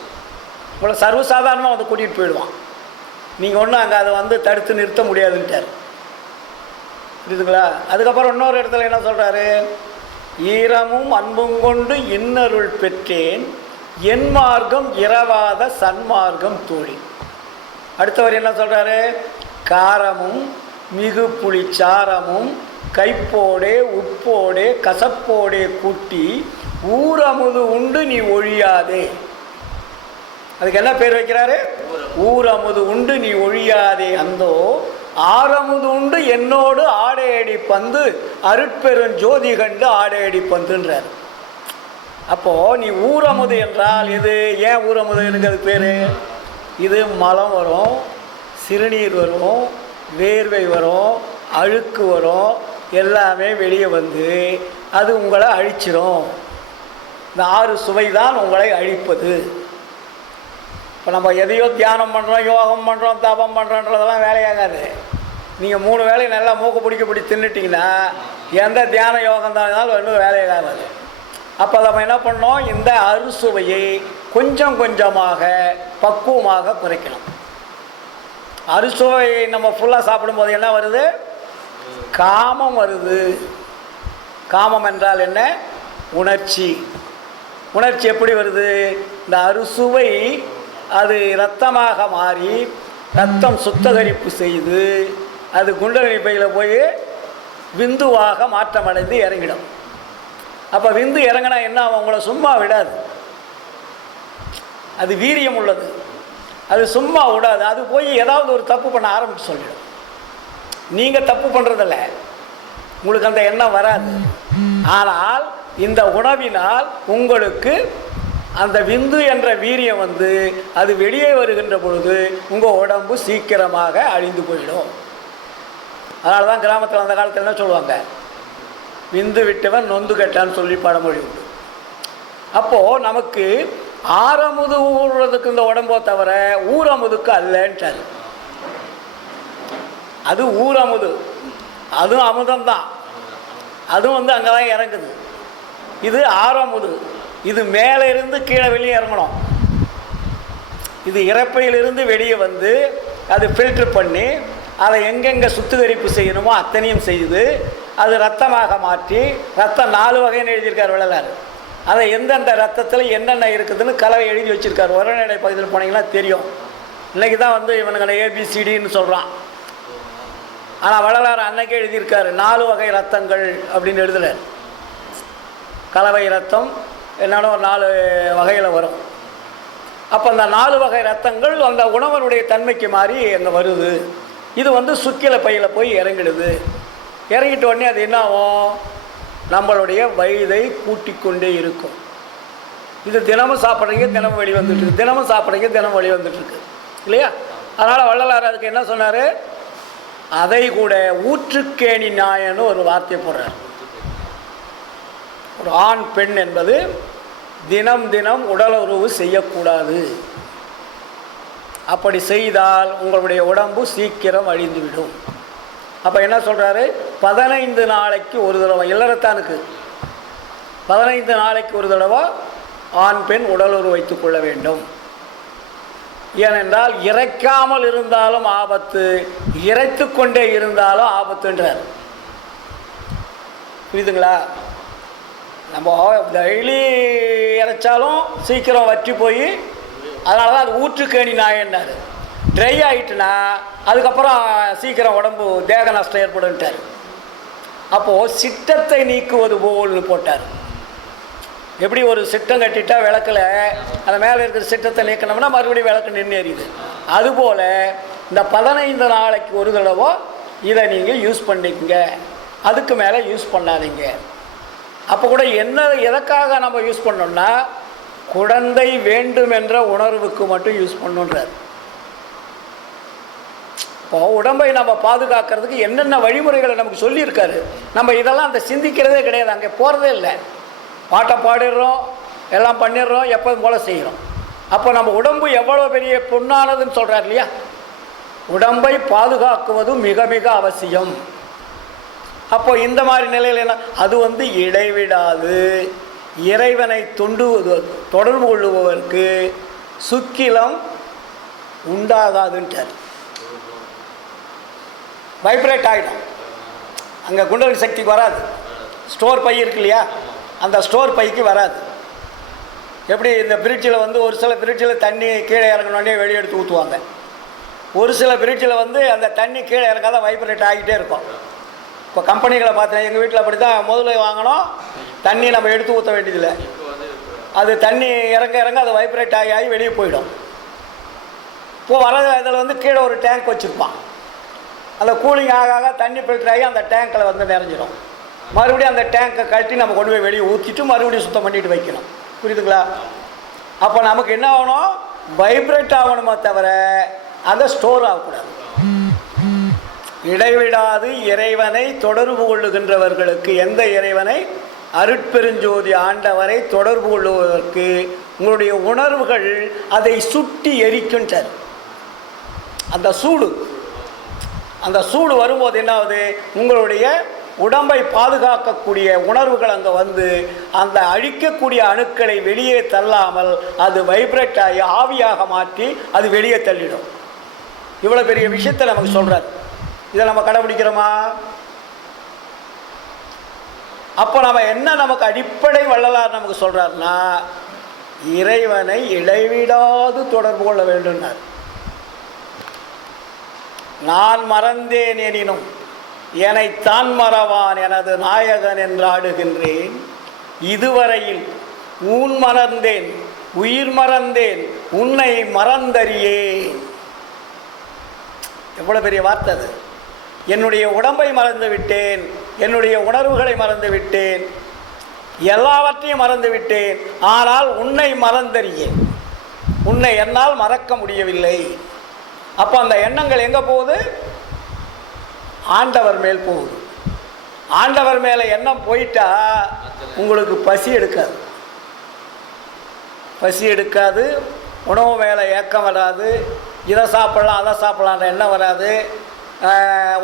உங்களை சர்வசாதாரணமாக வந்து கூட்டிகிட்டு போயிடுவான். நீங்கள் ஒன்றும் அங்கே அதை வந்து தடுத்து நிறுத்த முடியாதுன்ட்டார். புரியுதுங்களா? அதுக்கப்புறம் இன்னொரு இடத்துல என்ன சொல்கிறாரு? ஈரமும் அன்பும் கொண்டு இன்னருள் பெற்றேன், என் மார்க்கம் இரவாத சன்மார்க்கம் தோழி. அடுத்தவர் என்ன சொல்கிறாரு? காரமும் மிகு புளிச்சாரமும் கைப்போடே உப்போடே கசப்போடே கூட்டி ஊரமுது உண்டு நீ ஒழியாதே. அதுக்கு என்ன பேர் வைக்கிறாரு? ஊரமுது உண்டு நீ ஒழியாதே அந்தோ ஆரமுது உண்டு என்னோடு ஆடையடி பந்து அருட்பெரும் ஜோதி கண்டு ஆடையடி பந்துன்றார். அப்போது நீ ஊரமுது என்றால் இது ஏன் ஊரமுதுங்கிறது பேர்? இது மலம் வரும், சிறுநீர் வரும், வேர்வை வரும், அழுக்கு வரும், எல்லாமே வெளியே வந்து அது உங்களை அழிச்சிடும். இந்த 6 சுவை தான் உங்களை அழிப்பது. இப்போ நம்ம எதையோ தியானம் பண்ணுறோம், யோகம் பண்ணுறோம், தபம் பண்ணுறோன்றதெல்லாம் வேலையாகாது. நீங்கள் 3 வேலையை நல்லா மூக்கு பிடி தின்னுட்டிங்கன்னா எந்த தியான யோகம் தான் இருந்தாலும் இன்னும் வேலையாகாது. அப்போ நம்ம என்ன பண்ணோம்? இந்த அறுசுவையை கொஞ்சம் கொஞ்சமாக பக்குவமாக குறைக்கணும். அறுசுவை நம்ம ஃபுல்லாக சாப்பிடும்போது என்ன வருது? காமம் வருது. காமம் என்றால் என்ன? உணர்ச்சி. உணர்ச்சி எப்படி வருது? இந்த அறுசுவை அது இரத்தமாக மாறி ரத்தம் சுத்தகரிப்பு செய்து அது குண்டலினி பையில் போய் விந்துவாக மாற்றமடைந்து இறங்கிடும். அப்போ விந்து இறங்கினா என்ன ஆகும்? உங்களை சும்மா விடாது. அது வீரியம் உள்ளது, அது சும்மா விடாது. அது போய் ஏதாவது ஒரு தப்பு பண்ண ஆரம்பிச்சு சொல்லிடும். நீங்கள் தப்பு பண்ணுறதில்ல, உங்களுக்கு அந்த எண்ணம் வராது. ஆனால் இந்த உணவினால் உங்களுக்கு அந்த விந்து என்ற வீரியம் வந்து அது வெளியே வருகின்ற பொழுது உங்கள் உடம்பு சீக்கிரமாக அழிந்து போயிடும். அதனால தான் கிராமத்தில் அந்த காலத்தில் என்ன சொல்லுவாங்க? விந்து விட்டவன் நொந்து கட்டான்னு சொல்லி பழமொழி உண்டு. அப்போது நமக்கு ஆரமுது ஊறுறதுக்கு இந்த உடம்போ தவிர ஊரமுதுக்கு அல்லன்றார். அது ஊரமுது, அதுவும் அமுதம்தான், அதுவும் வந்து அங்கே தான் இறங்குது. இது ஆரமுது, இது மேலே இருந்து கீழே வெளியே இறங்கணும். இது இறப்பையிலிருந்து வெளியே வந்து அது ஃபில்ட்ரு பண்ணி அதை எங்கெங்கே சுத்திகரிப்பு செய்யணுமோ அத்தனையும் செய்து அது ரத்தமாக மாற்றி, ரத்தம் 4 வகைன்னு எழுதியிருக்கார் வள்ளலார். அதை எந்தெந்த ரத்தத்தில் என்னென்ன இருக்குதுன்னு கலவை எழுதி வச்சுருக்கார். உரநடை பகுதியில் போனீங்கன்னா தெரியும். இன்றைக்கி தான் வந்து இவனுங்களை ஏபிசிடின்னு சொல்கிறான். ஆனால் வள்ளலார் அன்னைக்கே எழுதியிருக்காரு 4 வகை ரத்தங்கள் அப்படின்னு எழுதலை. கலவை ரத்தம் என்னென்ன ஒரு 4 வகையில் வரும். அப்போ அந்த 4 வகை ரத்தங்கள் அந்த உணவனுடைய தன்மைக்கு மாறி அங்கே வருது. இது வந்து சுக்கில பையில் போய் இறங்கிடுது. இறங்கிட்ட உடனே அது என்ன ஆகும்? நம்மளுடைய வயதை கூட்டிக் கொண்டே இருக்கும். இது தினமும் சாப்பிட்றீங்க, தினமும் வெளியே வந்துட்டுருக்கு, தினமும் சாப்பிட்றீங்க, தினமும் வெளியே வந்துட்டுருக்கு இல்லையா? அதனால் வள்ளலார் அதுக்கு என்ன சொன்னார்? அதை கூட ஊற்றுக்கேணி நாயன்னு ஒரு வார்த்தை போடுறார். ஒரு ஆண் பெண் என்பது தினம் தினம் உடலுறவு செய்யக்கூடாது. அப்படி செய்தால் உங்களுடைய உடம்பு சீக்கிரம் அழிந்துவிடும். அப்போ என்ன சொல்கிறாரு? 15 நாளைக்கு ஒரு தடவை, இல்லறத்தானுக்கு 15 நாளைக்கு ஒரு தடவை ஆண் பெண் உடலுறவு வைத்து கொள்ள வேண்டும். ஏனென்றால் இறைக்காமல் இருந்தாலும் ஆபத்து, இறைத்து கொண்டே இருந்தாலும் ஆபத்துன்றார். புரியுதுங்களா? நம்ம டெய்லி இறைச்சாலும் சீக்கிரம் வற்றி போய், அதனால தான் அது ஊற்றுக்கேணி நாயன்னார். ட்ரை ஆகிட்டுனா அதுக்கப்புறம் சீக்கிரம் உடம்பு தேக நஷ்டம் ஏற்படுன்ட்டார். அப்போது சிட்டத்தை நீக்குவது போல்னு போட்டார். எப்படி ஒரு சிட்டம் கட்டிட்டா விளக்கில் அந்த மேலே இருக்கிற சிட்டத்தை நீக்கணும்னா மறுபடியும் விளக்கு நின்று எரியுது. அதுபோல் இந்த 15 நாளைக்கு ஒரு தடவை இதை நீங்கள் யூஸ் பண்ணிக்கங்க, அதுக்கு மேலே யூஸ் பண்ணாதீங்க. அப்போ கூட என்ன எதற்காக நம்ம யூஸ் பண்ணோம்னா குழந்தை வேண்டும் என்ற உணர்வுக்கு மட்டும் யூஸ் பண்ணுன்றார். இப்போ உடம்பை நம்ம பாதுகாக்கிறதுக்கு என்னென்ன வழிமுறைகளை நமக்கு சொல்லியிருக்காரு. நம்ம இதெல்லாம் அந்த சிந்திக்கிறதே கிடையாது, அங்கே போகிறதே இல்லை. பாட்டை பாடிடுறோம், எல்லாம் பண்ணிடுறோம், எப்போதும் போல் செய்கிறோம். அப்போ நம்ம உடம்பு எவ்வளோ பெரிய பொண்ணானதுன்னு சொல்கிறார் இல்லையா? உடம்பை பாதுகாக்குவது மிக மிக அவசியம். அப்போ இந்த மாதிரி நிலையில் என்ன, அது வந்து இடைவிடாது இறைவனை தொடர்பு கொள்ளுபவருக்கு சுக்கிலம் உண்டாகாதுன்ட்டார். வைப்ரேட் ஆகிடும், அங்கே குண்டலினி சக்திக்கு வராது. ஸ்டோர் பை இருக்கு இல்லையா, அந்த ஸ்டோர் பைக்கு வராது. எப்படி இந்த பிரிட்ஜில் வந்து ஒரு சில பிரிட்ஜில் தண்ணி கீழே இறங்கினோடனே வெளியே எடுத்து ஊற்றுவாங்க. ஒரு சில பிரிட்ஜில் வந்து அந்த தண்ணி கீழே இறங்காத வைப்ரேட் ஆகிட்டே இருக்கும். இப்போ கம்பெனிகளை பார்த்தேன், எங்கள் வீட்டில் அப்படி தான். முதல்ல வாங்கினோம், தண்ணி நம்ம எடுத்து ஊற்ற வேண்டியதில்லை, அது தண்ணி இறங்க இறங்க அது வைப்ரேட் ஆகி ஆகி வெளியே போயிடும். இப்போது வர இதில் வந்து கீழே ஒரு டேங்க் வச்சுருப்பான், அந்த கூலிங் ஆக ஆக தண்ணி ஃபில்டர் ஆகி அந்த டேங்க்கில் வந்து நிறைஞ்சிடும். மறுபடியும் அந்த டேங்கை கழட்டி நம்ம கொண்டு போய் வெளியே ஊற்றிட்டு மறுபடியும் சுத்தம் பண்ணிட்டு வைக்கணும். புரியுதுங்களா? அப்போ நமக்கு என்ன ஆகணும்? வைப்ரேட் ஆகணுமே தவிர அதை ஸ்டோர் ஆகக்கூடாது. இடைவிடாது இறைவனை தொடர்பு கொள்ளுகின்றவர்களுக்கு, எந்த இறைவனை? அருட்பெருஞ்சோதி ஆண்டவரை தொடர்பு கொள்ளுவதற்கு உங்களுடைய உணர்வுகள் அதை சுட்டி எரிக்கின்றார். அந்த சூடு வரும்போது என்ன ஆகுது? உங்களுடைய உடம்பை பாதுகாக்கக்கூடிய உணர்வுகள் அங்கே வந்து அந்த அழிக்கக்கூடிய அணுக்களை வெளியே தள்ளாமல் அது வைப்ரேட் ஆகி ஆவியாக மாற்றி அது வெளியே தள்ளிடும். இவ்வளோ பெரிய விஷயத்தை நமக்கு சொல்கிறார். இதை நம்ம கடைபிடிக்கிறோமா? அப்போ நம்ம என்ன நமக்கு அடிப்படை வள்ளலார் நமக்கு சொல்கிறார்னா, இறைவனை இடைவிடாது தொடர்பு கொள்ள வேண்டும்னார். நான் மறந்தேன் எனினும் என்னை தான் மறவான் எனது நாயகன் என்றாடுகின்றேன். இதுவரையில் ஊன் மறந்தேன், உயிர் மறந்தேன், உன்னை மறந்தறியேன். எவ்வளோ பெரிய வார்த்தை அது! என்னுடைய உடம்பை மறந்து விட்டேன், என்னுடைய உணர்வுகளை மறந்து விட்டேன், எல்லாவற்றையும் மறந்து விட்டேன், ஆனால் உன்னை மறந்தறியேன். உன்னை என்னால் மறக்க முடியவில்லை. அப்போ அந்த எண்ணங்கள் எங்கே போகுது? ஆண்டவர் மேல் போகுது. ஆண்டவர் மேலே எண்ணம் போயிட்டா உங்களுக்கு பசி எடுக்காது, உணவு மேலே ஏக்கம் வராது, இதை சாப்பிட்லாம் அதை சாப்பிட்லான்ற எண்ணம் வராது.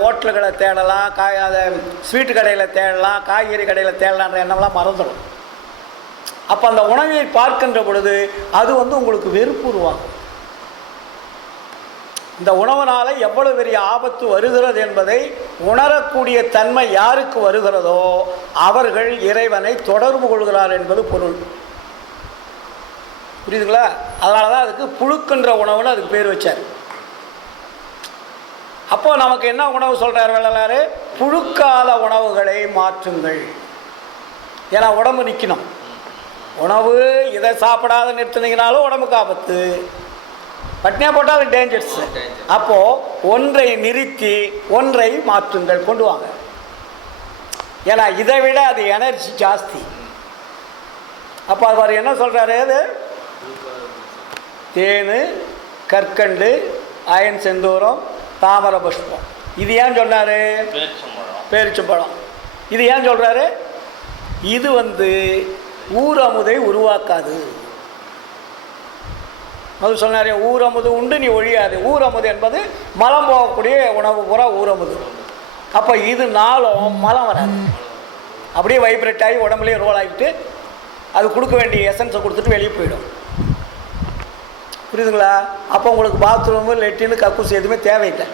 ஹோட்டல்களை தேடலாம், அதை ஸ்வீட்டு கடையில் தேடலாம், காய்கறி கடையில் தேடலான்ற எண்ணம்லாம் மறந்துடும். அப்போ அந்த உணவை பார்க்கின்ற பொழுது அது உங்களுக்கு வெறுப்பு உருவாகும். இந்த உணவனால் எவ்வளவு பெரிய ஆபத்து வருகிறது என்பதை உணரக்கூடிய தன்மை யாருக்கு வருகிறதோ அவர்கள் இறைவனை தொடர்பு கொள்கிறார் என்பது பொருள். புரியுதுங்களா? அதனால தான் அதுக்கு புழுக்கின்ற உணவுன்னு அதுக்கு பேர் வச்சார். அப்போ நமக்கு என்ன உணவு சொல்கிறார் வள்ளலார்? புழுக்காத உணவுகளை மாற்றுங்கள். ஏன்னா உடம்பு நிற்கணும். உணவு இதை சாப்பிடாத நிறுத்தினீங்கனாலும் உடம்புக்கு ஆபத்து, பட்னியாக போட்டாலும் டேஞ்சர்ஸ். அப்போது ஒன்றை நிறுத்தி ஒன்றை மாற்றுங்கள், கொண்டு வாங்க. ஏன்னா இதை விட அது எனர்ஜி ஜாஸ்தி. அப்போ அவர் என்ன சொல்கிறாரு? அது தேன், கற்கண்டு, அயன் செந்தூரம், தாமர புஷ்பம். இது ஏன் சொன்னார்? பேரிச்சம்பழம். இது ஏன் சொல்கிறாரு? இது ஊரமுதை உருவாக்காது. அது சொன்னார், ஊரமுது உண்டு நீ ஒழியாது. ஊரமுது என்பது மலம் போகக்கூடிய உணவு பூரா ஊரமுது. அப்போ இது நாளும் மலம் வராது, அப்படியே வைப்ரேட் ஆகி உடம்புலேயே ரோல் ஆகிட்டு அது கொடுக்க வேண்டிய எசன்ஸை கொடுத்துட்டு வெளியே போயிடும். புரியுதுங்களா? அப்போ உங்களுக்கு பாத்ரூமு, லெட்டின்னு, கக்கூஸ் எதுவுமே தேவையில்லை.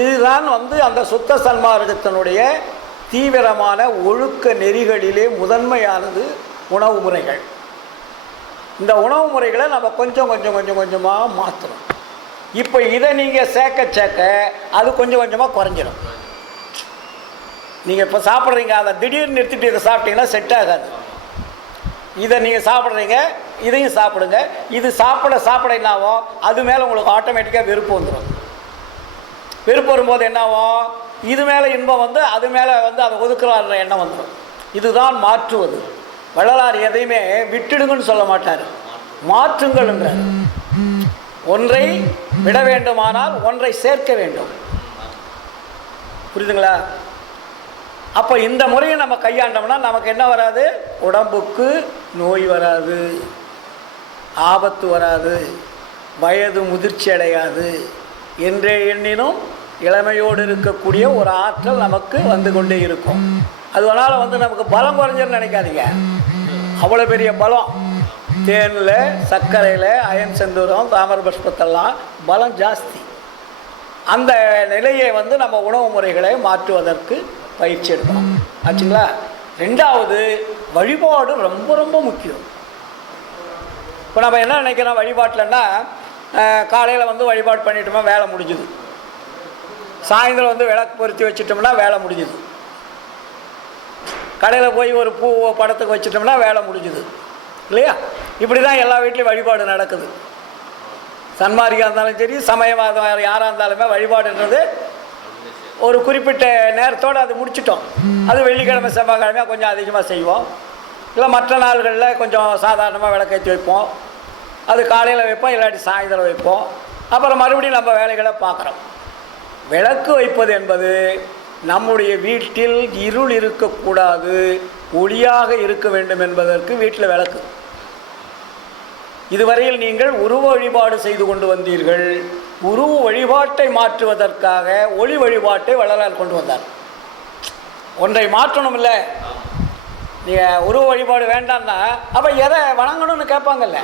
இதுதான் அந்த சுத்த சன்மார்க்கத்தினுடைய தீவிரமான ஒழுக்க நெறிகளிலே முதன்மையானது உணவு முறைகள். இந்த உணவு முறைகளை நம்ம கொஞ்சம் கொஞ்சம் கொஞ்சம் கொஞ்சமாக மாற்றணும். இப்போ இதை நீங்கள் சேர்க்க அது கொஞ்சம் கொஞ்சமாக குறைஞ்சிடும். நீங்கள் இப்போ சாப்பிட்றீங்க, அதை திடீர்னு நிறுத்திட்டு இதை சாப்பிட்டீங்கன்னா செட் ஆகாது. இதை நீங்கள் சாப்பிட்றீங்க, இதையும் சாப்பிடுங்க. இது சாப்பிட என்னாகும்? அது மேலே உங்களுக்கு ஆட்டோமேட்டிக்காக வெறுப்பு வந்துடும். வெறுப்பு வரும்போது என்னாகும்? இது மேலே இன்பம் அது மேலே அதை ஒதுக்குறாருன்ற எண்ணம் வந்துடும். இதுதான் மாற்றுவது. வள்ளலார் எதையுமே விட்டுடுங்கன்னு சொல்ல மாட்டார், மாற்றுங்கள்ன்றார். ஒன்றை விட வேண்டுமானால் ஒன்றை சேர்க்க வேண்டும். புரியுதுங்களா? அப்போ இந்த முறையை நம்ம கையாண்டோம்னா நமக்கு என்ன வராது? உடம்புக்கு நோய் வராது, ஆபத்து வராது, வயது முதிர்ச்சி அடையாது. என்றே எண்ணினும் இளமையோடு இருக்கக்கூடிய ஒரு ஆற்றல் நமக்கு வந்து கொண்டே இருக்கும். அதனால் நமக்கு பலம் குறைஞ்சுன்னு நினைக்காதீங்க. அவ்வளோ பெரிய பலம் தேனில், சர்க்கரையில், அயன் செந்தூரம், தாமர புஷ்பத்தெல்லாம் பலம் ஜாஸ்தி. அந்த நிலையை நம்ம உணவு முறைகளை மாற்றுவதற்கு பயிற்சி எடுக்கணும். ஆச்சுங்களா? ரெண்டாவது, வழிபாடு ரொம்ப ரொம்ப முக்கியம். இப்போ நம்ம என்ன நினைக்கிறோம் வழிபாட்டில்னா, காலையில் வழிபாடு பண்ணிட்டோம்னா வேலை முடிஞ்சுது, சாயந்தரம் விளக்கு பொருத்தி வச்சுட்டோம்னா வேலை முடிஞ்சுது, கடையில் போய் ஒரு பூ படத்துக்கு வச்சுட்டோம்னா வேலை முடிஞ்சுது, இல்லையா? இப்படி தான் எல்லா வீட்லேயும் வழிபாடு நடக்குது. சன்மார்க்கியாக இருந்தாலும் சரி, சமயவாதம் யாராக இருந்தாலுமே வழிபாடுன்றது ஒரு குறிப்பிட்ட நேரத்தோடு அது முடிச்சிட்டோம். அது வெள்ளிக்கிழமை செவ்வாய்க்கிழமையாக கொஞ்சம் அதிகமாக செய்வோம். இல்லை மற்ற நாள்களில் கொஞ்சம் சாதாரணமாக விளக்கேற்றி வைப்போம். அது காலையில் வைப்போம், இல்லாட்டி சாயந்தரம் வைப்போம். அப்புறம் மறுபடியும் நம்ம வேலைகளை பார்க்குறோம். விளக்கு வைப்பது என்பது நம்முடைய வீட்டில் இருள் இருக்கக்கூடாது, ஒளியாக இருக்க வேண்டும் என்பதற்கு வீட்டில் விளக்கு. இதுவரையில் நீங்கள் உருவ வழிபாடு செய்து கொண்டு வந்தீர்கள். உருவ வழிபாட்டை மாற்றுவதற்காக ஒளி வழிபாட்டை வள்ளலார் கொண்டு வந்தார். ஒன்றை மாற்றணும் இல்லை, நீங்கள் உருவ வழிபாடு வேண்டாம்னா அப்போ எதை வணங்கணும்னு கேட்பாங்கல்ல,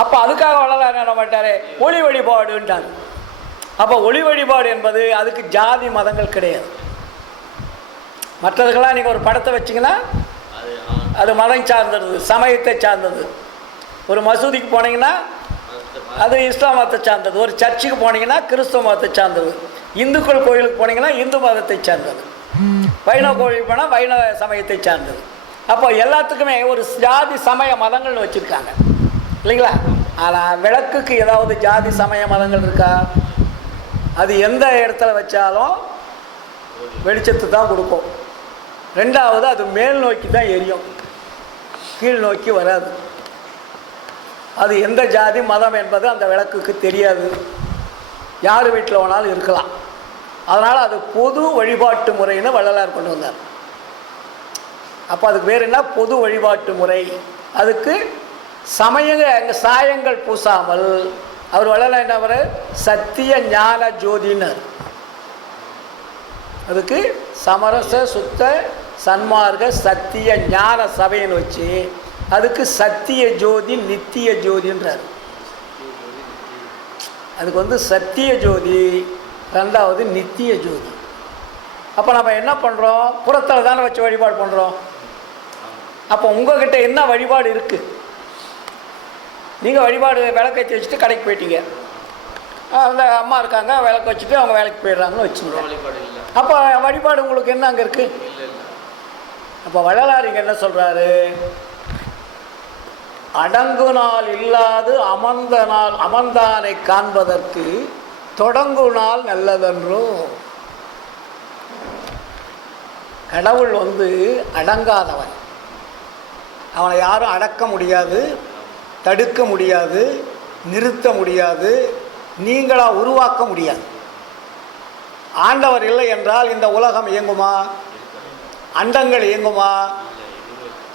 அப்போ அதுக்காக வள்ளலார் என்ன மாட்டார், ஒளி வழிபாடுன்றாங்க. அப்போ ஒளி வழிபாடு என்பது அதுக்கு ஜாதி மதங்கள் கிடையாது. மற்றதுக்கெல்லாம் நீங்கள் ஒரு படத்தை வச்சிங்கன்னா அது மதம் சார்ந்தது, சமயத்தை சார்ந்தது. ஒரு மசூதிக்கு போனீங்கன்னா அது இஸ்லாம் மதத்தை சார்ந்தது. ஒரு சர்ச்சுக்கு போனீங்கன்னா கிறிஸ்துவ மதத்தை சார்ந்தது. இந்துக்கள் கோயிலுக்கு போனீங்கன்னா இந்து மதத்தை சார்ந்தது. வைணவ கோயிலுக்கு போனால் வைணவ சமயத்தை சார்ந்தது. அப்போ எல்லாத்துக்குமே ஒரு ஜாதி சமய மதங்கள் வச்சுருக்காங்க இல்லைங்களா? ஆனால் விளக்குக்கு ஏதாவது ஜாதி சமய மதங்கள் இருக்கா? அது எந்த இடத்துல வச்சாலும் வெளிச்சத்தை தான் கொடுக்கும். ரெண்டாவது, அது மேல் நோக்கி தான் எரியும், கீழ் நோக்கி வராது. அது எந்த ஜாதி மதம் என்பது அந்த விளக்குக்கு தெரியாது. யார் வீட்டில் வேணாலும் இருக்கலாம். அதனால் அது பொது வழிபாட்டு முறைன்னு வள்ளலார் கொண்டு வந்தார். அப்போ அதுக்கு வேறு என்ன, பொது வழிபாட்டு முறை. அதுக்கு சாயங்கள் பூசாமல் அவர் வள்ளலார் என்ன வர சத்திய ஞான ஜோதினர். அதுக்கு சமரச சுத்த சன்மார்க்க சத்திய ஞான சபைன்னு வச்சு அதுக்கு சத்திய ஜோதி நித்திய ஜோதின்றார். அதுக்கு சத்திய ஜோதி, ரெண்டாவது நித்திய ஜோதி. அப்போ நம்ம என்ன பண்ணுறோம், புறத்தில் தானே வச்சு வழிபாடு பண்ணுறோம். அப்போ உங்கள்கிட்ட என்ன வழிபாடு இருக்குது? நீங்கள் வழிபாடு விளக்கேற்றி வச்சுட்டு கடைக்கு போயிட்டீங்க, அந்த அம்மா இருக்காங்க விளக்கு வச்சுட்டு அவங்க வேலைக்கு போயிடுறாங்கன்னு வச்சுங்க. அப்போ வழிபாடு உங்களுக்கு என்ன அங்கே இருக்குது? அப்போ வள்ளலார் இங்கே என்ன சொல்கிறாரு, அடங்கு நாள் இல்லாது அமர்ந்தானை காண்பதற்கு தொடங்கு நாள் நல்லதென்றோ. கடவுள் அடங்காதவன். அவனை யாரும் அடக்க முடியாது, தடுக்க முடியாது, நிறுத்த முடியாது, நீங்களாக உருவாக்க முடியாது. ஆண்டவர் இல்லை என்றால் இந்த உலகம் இயங்குமா? அண்டங்கள் இயங்குமா?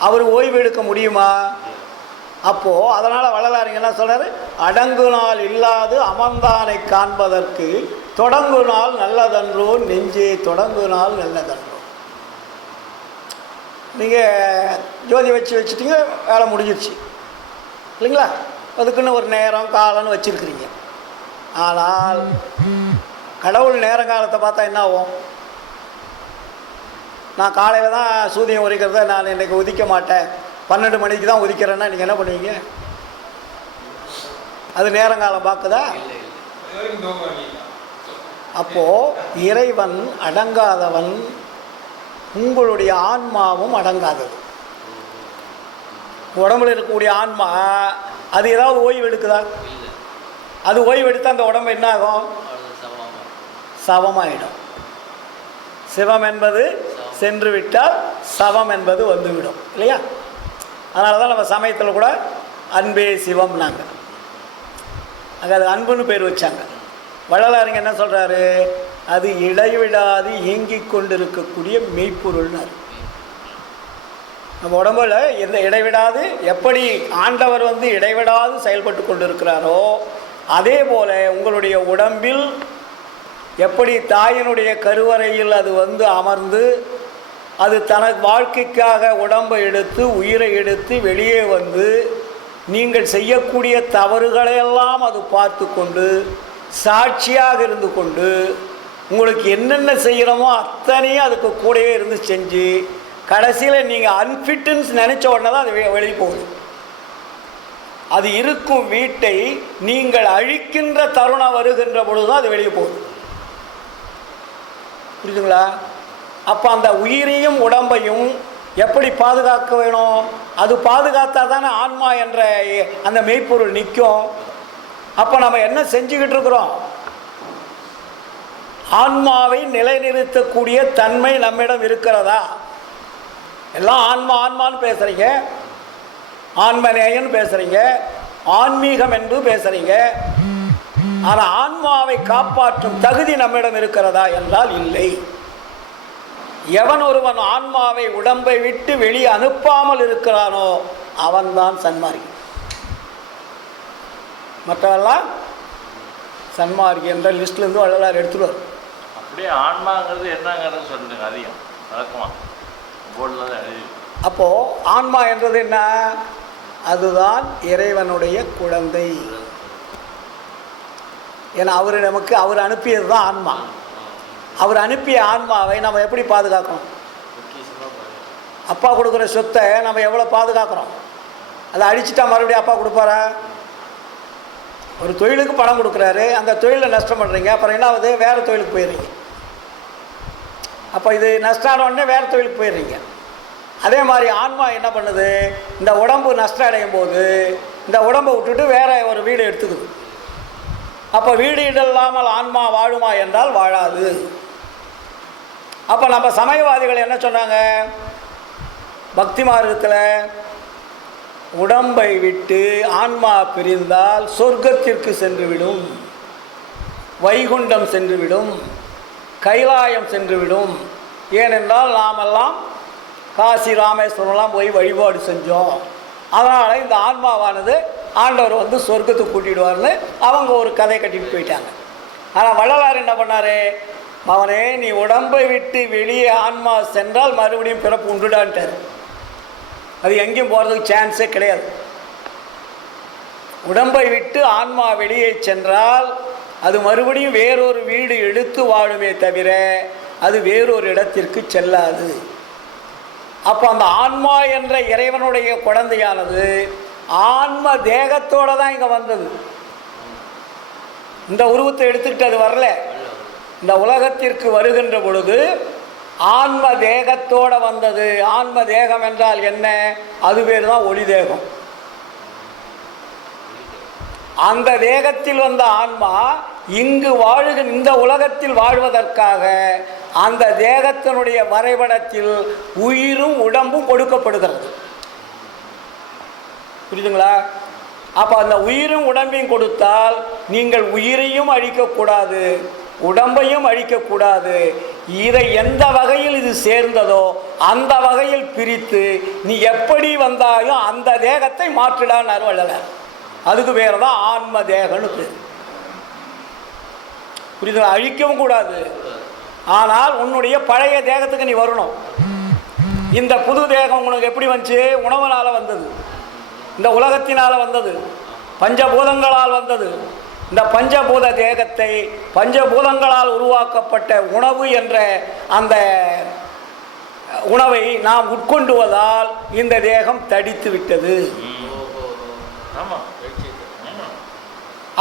அவர் ஓய்வு எடுக்க முடியுமா? அப்போது அதனால் வள்ளலார் என்ன சொல்கிறார், அடங்கு நாள் இல்லாது அமர்ந்தானை காண்பதற்கு தொடங்கு நாள் நல்லதன்றோ நெஞ்சே தொடங்கு நாள் நல்லதன்றோ. நீங்கள் ஜோதி வச்சுட்டீங்க, வேலை முடிஞ்சிடுச்சு இல்லைங்களா? அதுக்குன்னு ஒரு நேரம் காலம்னு வச்சுருக்கிறீங்க. ஆனால் கடவுள் நேரங்காலத்தை பார்த்தா என்ன ஆகும்? நான் காலையில் தான் சூரியன் உதிக்கிறத நான் இன்றைக்கி உதிக்க மாட்டேன், 12 மணிக்கு தான் உதிக்கிறேன்னா நீங்கள் என்ன பண்ணுவீங்க? அது நேரங்காலம் பார்க்குதா? அப்போது இறைவன் அடங்காதவன், உங்களுடைய ஆன்மாவும் அடங்காதது. உடம்புல இருக்கக்கூடிய ஆன்மா அது ஏதாவது ஓய்வு எடுக்குதா? அது ஓய்வு எடுத்தால் அந்த உடம்பு என்ன ஆகும்? சவமாயிடும். சிவம் என்பது சென்று விட்டால் சவம் என்பது வந்துவிடும் இல்லையா? அதனால தான் நம்ம சமயத்தில் கூட அன்பே சிவம்னாங்க. அங்கே அது அன்புன்னு பேர் வச்சாங்க. வள்ளலாருங்க என்ன சொல்கிறாரு, அது இடைவிடாது இயங்கிக் கொண்டிருக்கக்கூடிய மெய்ப்பொருள்னார். நம்ம உடம்புல எந்த இடைவிடாது, எப்படி ஆண்டவர் இடைவிடாது செயல்பட்டு கொண்டிருக்கிறாரோ அதே போல் உங்களுடைய உடம்பில் எப்படி தாயினுடைய கருவறையில் அது அமர்ந்து அது தனக்கு வாழ்க்கைக்காக உடம்பை எடுத்து உயிரை எடுத்து வெளியே நீங்கள் செய்யக்கூடிய தவறுகளையெல்லாம் அது பார்த்து கொண்டு சாட்சியாக இருந்து கொண்டு உங்களுக்கு என்னென்ன செய்கிறோமோ அத்தனையும் அதுக்கு கூடவே இருந்து செஞ்சு கடைசியில் நீங்கள் அன்ஃபிட்டுன்னு நினச்ச உடனே தான் அது வெளியே போகுது. அது இருக்கும் வீட்டை நீங்கள் அழிக்கின்ற தருணம் வருகின்ற பொழுது தான் அது வெளியே போகுது. புரியுதுங்களா? அப்போ அந்த உயிரையும் உடம்பையும் எப்படி பாதுகாக்க வேணும்? அது பாதுகாத்தா தானே ஆன்மா என்ற அந்த மெய்ப்பொருள் நிற்கும். அப்போ நம்ம என்ன செஞ்சுக்கிட்டு இருக்கிறோம்? ஆன்மாவை நிலைநிறுத்தக்கூடிய தன்மை நம்மிடம் இருக்கிறதா? எல்லாம் ஆன்மா ஆன்மான்னு பேசுகிறீங்க, ஆன்மநேயன்னு பேசுகிறீங்க, ஆன்மீகம் என்று பேசுகிறீங்க. ஆனால் ஆன்மாவை காப்பாற்றும் தகுதி நம்மிடம் இருக்கிறதா என்றால் இல்லை. எவன் ஒருவன் ஆன்மாவை உடம்பை விட்டு வெளியே அனுப்பாமல் இருக்கிறானோ அவன்தான் சன்மார்க்கி. மற்றவெல்லாம் சன்மார்க்கி என்ற லிஸ்ட்லேருந்து வள்ளலார் எடுத்துடுவார். அப்படியே ஆன்மாங்கிறது என்னங்கிறது சொல்லுங்க, அதிகம் வழக்கமா போர்டில் தான் எழுதி. அப்போது ஆன்மா என்றது என்ன? அதுதான் இறைவனுடைய குழந்தை. ஏன்னா அவர் அனுப்பியது தான் ஆன்மா. அவர் அனுப்பிய ஆன்மாவை நம்ம எப்படி பாதுகாக்கணும்? அப்பா கொடுக்குற சொத்தை நம்ம எவ்வளோ பாதுகாக்கிறோம்? அதை அடிச்சுட்டா மறுபடியும் அப்பா கொடுப்பாரா? ஒரு தொழிலுக்கு பணம் கொடுக்குறாரு, அந்த தொழிலில் நஷ்டம் பண்ணுறீங்க, அப்புறம் என்ன ஆகுது? வேறு தொழிலுக்கு போயிடுறீங்க. அப்போ இது நஷ்டம் உடனே வேறு தொழிலுக்கு போயிடுறீங்க. அதே மாதிரி ஆன்மா என்ன பண்ணுது? இந்த உடம்பு நஷ்டம் அடையும் போது இந்த உடம்பை விட்டுட்டு வேற ஒரு வீடு எடுத்துக்குது. அப்போ வீடு இல்லாமல் ஆன்மா வாழுமா என்றால் வாழாது. அப்போ நம்ம சமயவாதிகள் என்ன சொன்னாங்க? பக்தி மார்க்கத்தில் உடம்பை விட்டு ஆன்மா பிரிந்தால் சொர்க்கத்திற்கு சென்றுவிடும், வைகுண்டம் சென்றுவிடும், கைலாயம் சென்றுவிடும். ஏனென்றால் நாமெல்லாம் காசி ராமேஸ்வரம்லாம் போய் வழிபாடு செஞ்சோம், அதனால் இந்த ஆன்மாவானது ஆண்டவர் வந்து சொர்க்கத்துக்கு கூட்டிடுவார்னு அவங்க ஒரு கதை கட்டிட்டு போயிட்டாங்க. ஆனால் வள்ளலார் என்ன பண்ணார்? அவனே, நீ உடம்பை விட்டு வெளியே ஆன்மா சென்றால் மறுபடியும் பிறப்பு உண்டுடான்ட்டார். அது எங்கேயும் போகிறதுக்கு சான்ஸே கிடையாது. உடம்பை விட்டு ஆன்மா வெளியே சென்றால் அது மறுபடியும் வேறொரு வீடு எடுத்து வாழுமே தவிர அது வேறொரு இடத்திற்கு செல்லாது. அப்போ அந்த ஆன்மா என்ற இறைவனுடைய குழந்தையானது ஆன்ம தேகத்தோடு தான் இங்கே வந்தது. இந்த உருவத்தை எடுத்துக்கிட்டு அது வரல. இந்த உலகத்திற்கு வருகின்ற பொழுது ஆன்ம தேகத்தோடு வந்தது. ஆன்ம தேகம் என்றால் என்ன? அது பேர் தான் ஒளி தேகம். அந்த தேகத்தில் வந்த ஆன்மா இங்கு இந்த உலகத்தில் வாழ்வதற்காக அந்த தேகத்தினுடைய வரைபடத்தில் உயிரும் உடம்பும் கொடுக்கப்படுகிறது. புரியுதுங்களா? அப்போ அந்த உயிரும் உடம்பையும் கொடுத்தால் நீங்கள் உயிரையும் அழிக்கக்கூடாது, உடம்பையும் அழிக்கக்கூடாது. இதை எந்த வகையில் இது சேர்ந்ததோ அந்த வகையில் பிரித்து நீ எப்படி வந்தாலும் அந்த தேகத்தை மாற்றிடான்னு வள்ளலார். அதுக்கு பேர் தான் ஆன்ம தேகன்னு பேர். புரியுதுங்களா? அழிக்கவும் கூடாது, ஆனால் உன்னுடைய பழைய தேகத்துக்கு நீ வரணும். இந்த புது தேகம் உனக்கு எப்படி வந்துச்சு? உணவுனால் வந்தது, இந்த உலகத்தினால் வந்தது, பஞ்சபூதங்களால் வந்தது. இந்த பஞ்சபூத தேகத்தை பஞ்சபூதங்களால் உருவாக்கப்பட்ட உணவு என்ற அந்த உணவை நாம் உட்கொண்டுவதால் இந்த தேகம் தடித்து விட்டது.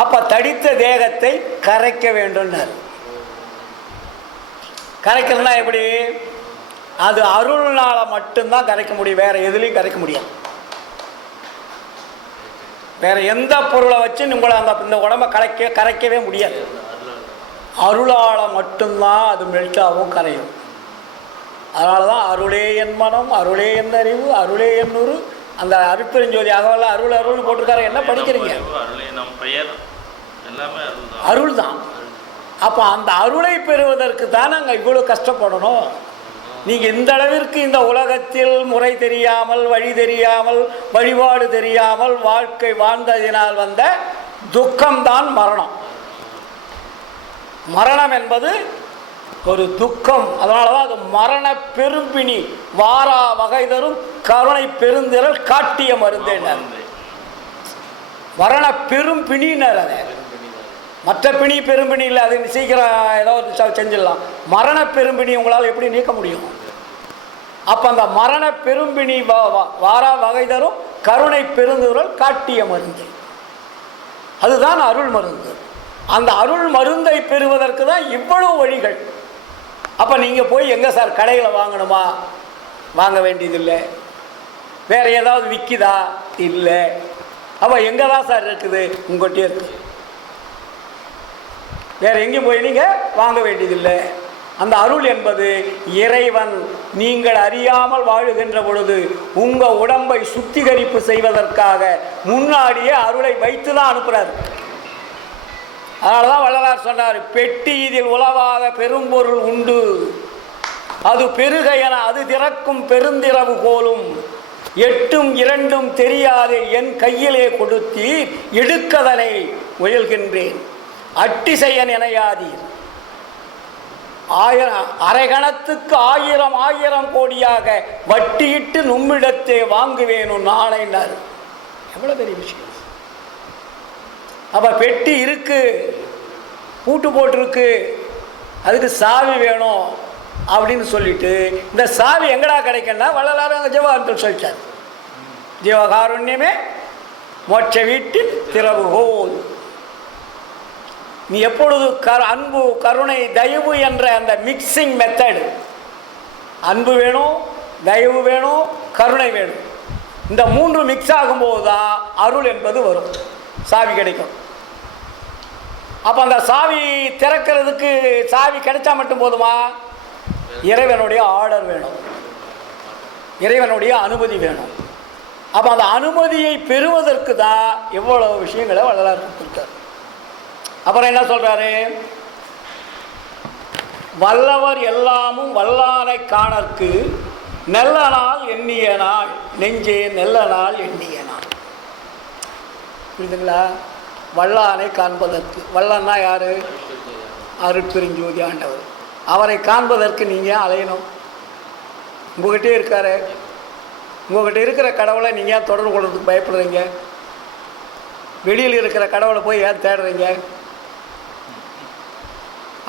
அப்ப தடித்த தேகத்தை கரைக்க வேண்டும். கரைக்கிறதுனா எப்படி? அது அருள்னால மட்டும்தான் கரைக்க முடியும், வேற எதுலையும் கரைக்க முடியாது. வேற எந்த பொருளை வச்சு உங்களை இந்த உடம்பை கரைக்கவே முடியாது. அருளால் மட்டும்தான் அது மெல்ட்டாகவும் கரையும். அதனால தான் அருளே என் மனம், அருளே என் அறிவு, அருளே என் உரு. அந்த அருட்பெருஞ்சோதி அகவல்ல அருள் அருள்னு போட்டிருக்காரு. என்ன படிக்கிறீங்க? அருள் தான். அப்போ அந்த அருளை பெறுவதற்கு தான் நாங்கள் இவ்வளோ கஷ்டப்படணும். நீங்கள் இந்த அளவிற்கு இந்த உலகத்தில் முறை தெரியாமல், வழி தெரியாமல், வழிபாடு தெரியாமல் வாழ்க்கை வாழ்ந்ததினால் வந்த துக்கம்தான் மரணம். மரணம் என்பது ஒரு துக்கம். அதனால தான் அது மரண பெரும்பிணி வாரா வகை தரும் கருணை பெருந்திரல் காட்டிய மருந்தேனார். மரண பெரும்பிணினர். அதை மற்ற பிணி பெரும்பிணி இல்லை, அது சீக்கிரம் ஏதோ செஞ்சிடலாம். மரண பெரும்பிணி உங்களால் எப்படி நீக்க முடியும்? அப்போ அந்த மரண பெரும்பிணி வாரா வகை தரும் கருணை பெருந்துரல் காட்டிய மருந்து, அதுதான் அருள் மருந்து. அந்த அருள் மருந்தை பெறுவதற்கு தான் இவ்வளவு வழிகள். அப்போ நீங்கள் போய் எங்கே சார் கடையில் வாங்கணுமா? வாங்க வேண்டியதில்லை. வேறு ஏதாவது விற்கிதா? இல்லை. அப்போ எங்கே தான் சார் இருக்குது? உங்கள்கிட்டயே இருக்குது. வேறு எங்கேயும் போய் நீங்கள் வாங்க வேண்டியதில்லை. அந்த அருள் என்பது இறைவன் நீங்கள் அறியாமல் வாழுகின்ற பொழுது உங்கள் உடம்பை சுத்திகரிப்பு செய்வதற்காக முன்னாடியே அருளை வைத்து தான் அனுப்புகிறார். அதனால தான் வள்ளலார் சொன்னார், பெட்டி இதில் உலவாத பெரும்பொருள் உண்டு, அது பெருக என அது திறக்கும் பெருந்திரவு போலும், எட்டும் இரண்டும் தெரியாது என் கையிலே கொடுத்தி எடுக்கதனை முயல்கின்றேன், அட்டிசையன் எனையாதீர், அரைகணத்துக்கு 1000 கோடியாக வட்டியிட்டு நும்மிடத்தை வாங்குவேணும் நாளைன்னாரு. எவ்வளோ பெரிய விஷயம். அப்போ பெட்டி இருக்கு, பூட்டு போட்டிருக்கு, அதுக்கு சாவி வேணும் அப்படின்னு சொல்லிட்டு இந்த சாவி எங்கடா கிடைக்குன்னா வள்ளலார் அங்கே ஜீவகாருண்யத்தில் சொல்லிட்டார். ஜீவகாருண்யமே மோட்ச வீட்டின் திறவுகோல். நீ எப்பொழுது அன்பு கருணை தயவு என்ற அந்த மிக்சிங் மெத்தடு, அன்பு வேணும், தயவு வேணும், கருணை வேணும், இந்த 3 மிக்ஸ் ஆகும்போது தான் அருள் என்பது வரும், சாவி கிடைக்கும். அப்போ அந்த சாவி திறக்கிறதுக்கு சாவி கிடைச்சா மட்டும் போதுமா? இறைவனுடைய ஆர்டர் வேணும், இறைவனுடைய அனுமதி வேணும். அப்போ அந்த அனுமதியை பெறுவதற்கு தான் எவ்வளோ விஷயங்களை வள்ளலார் கொடுத்துருக்கார். அப்புறம் என்ன சொல்றாரு? வல்லவர் எல்லாமும் வல்லானை காணற்கு நல்ல நாள் எண்ணிய நாள் நெஞ்சே நல்ல நாள் எண்ணிய நாள். புரியுதுங்களா? வல்லானை காண்பதற்கு, வல்லன்னா யாரு? அருட்பெருஞ்சோதி ஆண்டவர். அவரை காண்பதற்கு நீங்கள் அலையணும். உங்ககிட்டே இருக்காரு. உங்ககிட்ட இருக்கிற கடவுளை நீங்கள் ஏன் தொடர்பு கொள்றதுக்கு பயப்படுறீங்க? வெளியில் இருக்கிற கடவுளை போய் ஏன் தேடுறீங்க?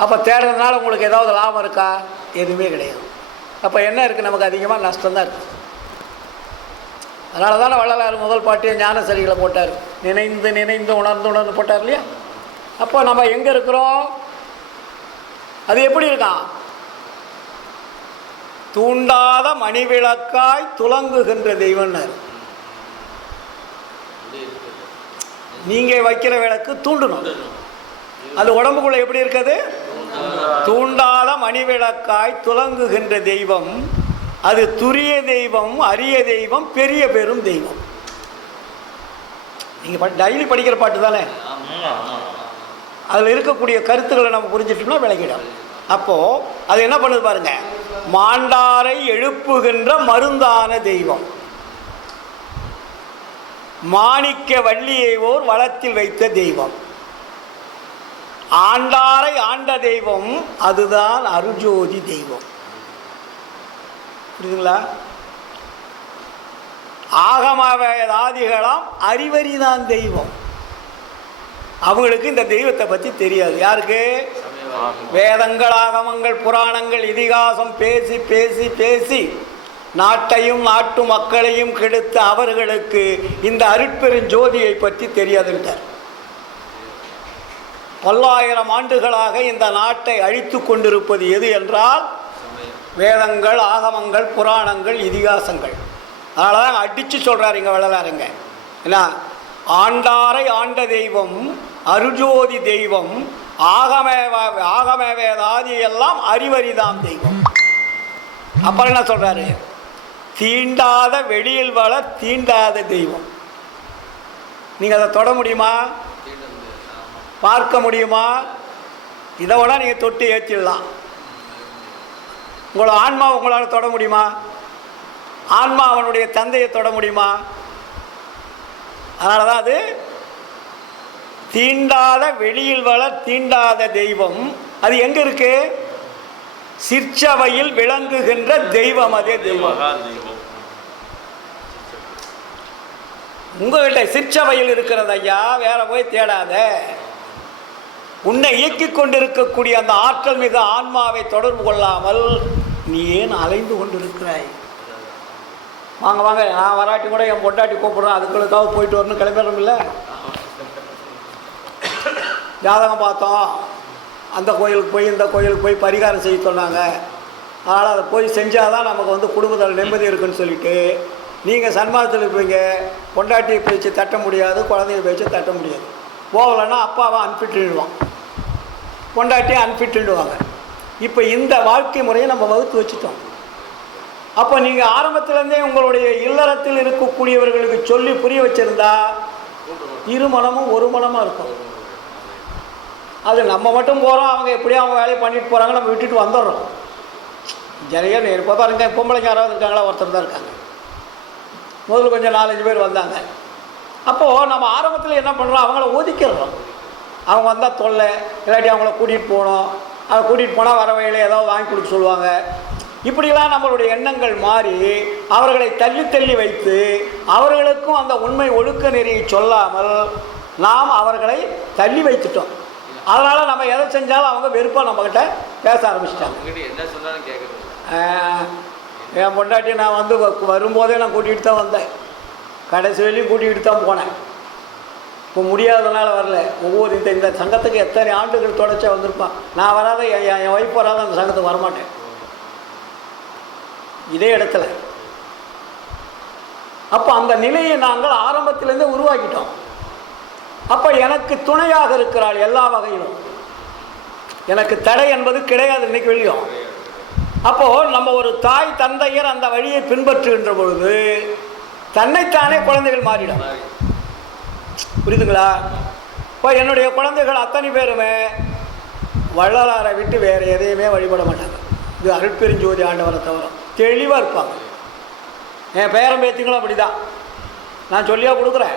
அப்போ தேடுறதுனால உங்களுக்கு ஏதாவது லாபம் இருக்கா? எதுவுமே கிடையாது. அப்போ என்ன இருக்குது? நமக்கு அதிகமாக நஷ்டம்தான் இருக்குது. அதனால தானே வள்ளலார் முதல் பாட்டியை ஞான சரிகளை போட்டார். நினைந்து நினைந்து உணர்ந்து உணர்ந்து போட்டார் இல்லையா? அப்போ நம்ம எங்கே இருக்கிறோம்? அது எப்படி இருக்கான்? தூண்டாத மணிவிளக்காய் துலங்குகின்ற தெய்வம்னார். நீங்கள் வைக்கிற விளக்கு தூண்டணும். அது உடம்புக்குள்ள எப்படி இருக்குது? தூண்டாத மணிவிளக்காய் துலங்குகின்ற தெய்வம். அது துரிய தெய்வம், அரிய தெய்வம், பெரிய பெரும் தெய்வம். நீங்கள் டெய்லி படிக்கிற பாட்டு தானே, அதில் இருக்கக்கூடிய கருத்துக்களை நம்ம புரிஞ்சிட்டோம்னா விளக்கிடும். அப்போது அது என்ன பண்ணுது பாருங்க, மாண்டாரை எழுப்புகின்ற மருந்தான தெய்வம், மாணிக்க வள்ளியை ஓர் வளத்தில் வைத்த தெய்வம், ஆண்டாரை ஆண்ட தெய்வம், அதுதான் அருஜோதி தெய்வம். புரியுதுங்களா? ஆகமவேதாதிகளாம் அறிவறிதான் தெய்வம். அவங்களுக்கு இந்த தெய்வத்தை பற்றி தெரியாது. யாருக்கு? வேதங்கள், ஆகமங்கள், புராணங்கள், இதிகாசம் பேசி பேசி பேசி நாட்டையும் நாட்டு மக்களையும் கெடுத்த அவர்களுக்கு இந்த அருட்பெருஞ்சோதியை பற்றி தெரியாதுன்றார். பல்லாயிரம் ஆண்டுகளாக இந்த நாட்டை அழித்து கொண்டிருப்பது எது என்றால் வேதங்கள், ஆகமங்கள், புராணங்கள், இதிகாசங்கள். அதனால தான் அடித்து சொல்கிறார் இங்கே வள்ளலாருங்க. என்ன? ஆண்டாரை ஆண்ட தெய்வம், அருஜோதி தெய்வம், ஆகமவேதாதி எல்லாம் அறிவறிதாம் தெய்வம். அப்புறம் என்ன சொல்கிறாரு? தீண்டாத வெளியில் வள தீண்டாத தெய்வம். நீங்கள் அதை தொட முடியுமா? பார்க்க முடியுமா? இதை விட நீங்கள் தொட்டு ஏற்றிடலாம். உங்களோட ஆன்மா உங்களால் தொட முடியுமா? ஆன்மா அவனுடைய தந்தையை தொட முடியுமா? அதனால தான் அது தீண்டாத வெளியில் வள தீண்டாத தெய்வம். அது எங்கே இருக்கு? சிற்சபையில் விளங்குகின்ற தெய்வம். அதே தெய்வம் உங்ககிட்ட சிற்சபையில் இருக்கிறது ஐயா, வேற போய் தேடாத. உன்னை இயக்கிக் கொண்டிருக்கக்கூடிய அந்த ஆற்றல் மிகு ஆன்மாவை தொடர்பு கொள்ளாமல் நீ ஏன் அலைந்து கொண்டிருக்கிறாய்? வாங்க வாங்க, நான் வராட்டி கூட என் பொண்டாட்டி கூப்பிடுறேன், அதுக்குள்ளக்காக போயிட்டு வரணும், கிளம்பிடணும். இல்லை, ஜாதகம் பார்த்தோம், அந்த கோயிலுக்கு போய் இந்த கோயிலுக்கு போய் பரிகாரம் செய்ய சொன்னாங்க, அதனால் அதை போய் செஞ்சால் தான் நமக்கு வந்து குடும்பத்தில் நிம்மதி இருக்குன்னு சொல்லிட்டு நீங்கள் சன்மாதத்தில் இருப்பீங்க. பொண்டாட்டியை பேச்சு தட்ட முடியாது, குழந்தைய பேச்சு தட்ட முடியாது. போகலைன்னா அப்பாவை அனுப்பிட்டுடுவான். பொண்டாட்டி அன்ஃபிட்டுடுவாங்க. இப்போ இந்த வாழ்க்கை முறையை நம்ம வகுத்து வச்சுட்டோம். அப்போ நீங்கள் ஆரம்பத்திலேருந்தே உங்களுடைய இல்லறத்தில் இருக்கக்கூடியவர்களுக்கு சொல்லி புரிய வச்சுருந்தா இரு மனமும் ஒரு மனமாக இருக்கும். அது நம்ம மட்டும் போகிறோம், அவங்க எப்படியும் அவங்க வேலையை பண்ணிட்டு போகிறாங்க, நம்ம விட்டுட்டு வந்துடுறோம். நிறைய இப்போ பாருங்க, பொம்பளைங்க யாராவது இருக்காங்களா? ஒருத்தர் தான் இருக்காங்க. முதல்ல கொஞ்சம் 4-5 பேர் வந்தாங்க. அப்போது நம்ம ஆரம்பத்தில் என்ன பண்ணுறோம், அவங்கள ஒதுக்கிடுறோம். அவங்க வந்தால் தொல்லை, இல்லாட்டி அவங்கள கூட்டிகிட்டு போகணும், அதை கூட்டிகிட்டு போனால் வர வழியில் ஏதாவது வாங்கி கொடுக்க சொல்லுவாங்க. இப்படிலாம் நம்மளுடைய எண்ணங்கள் மாறி அவர்களை தள்ளி தள்ளி வைத்து அவர்களுக்கும் அந்த உண்மை ஒழுக்க நெறியை சொல்லாமல் நாம் அவர்களை தள்ளி வைத்துட்டோம். அதனால் நம்ம எதை செஞ்சாலும் அவங்க வெறுப்பாக நம்மக்கிட்ட பேச ஆரம்பிச்சிட்டாங்க. என்ன சொன்னாலும் கேட்குறது. என் பொண்டாட்டி நான் வந்து வரும்போதே நான் கூட்டிகிட்டு தான் வந்தேன், கடைசி வரையும் கூட்டிகிட்டு தான் போனேன். இப்போ முடியாததுனால வரல. ஒவ்வொரு இந்த சங்கத்துக்கு எத்தனை ஆண்டுகள் தொடர்ச்சியாக வந்திருப்பான். நான் வராத என் ஒய்ஃப் வராத அந்த சங்கத்துக்கு வரமாட்டேன். இதே இடத்துல அப்போ அந்த நிலையை நாங்கள் ஆரம்பத்திலேருந்தே உருவாக்கிட்டோம். அப்போ எனக்கு துணையாக இருக்கிறாள் எல்லா வகையிலும், எனக்கு தடை என்பது கிடையாது இன்னைக்கு வெளியும். அப்போது நம்ம ஒரு தாய் தந்தையர் அந்த வழியை பின்பற்றுகின்ற பொழுது தன்னைத்தானே குழந்தைகள் மாறிடும். புரியுதுங்களா? இப்போ என்னுடைய குழந்தைகள் அத்தனை பேருமே வள்ளலாரை விட்டு வேறு எதையுமே வழிபட மாட்டாங்க. இது அருட்பெருஞ்சோதி ஆண்டவரை தவிர தெளிவாக இருப்பாங்க. என் பேரன் பேத்திங்களும் அப்படி தான். நான் சொல்லியாக கொடுக்குறேன்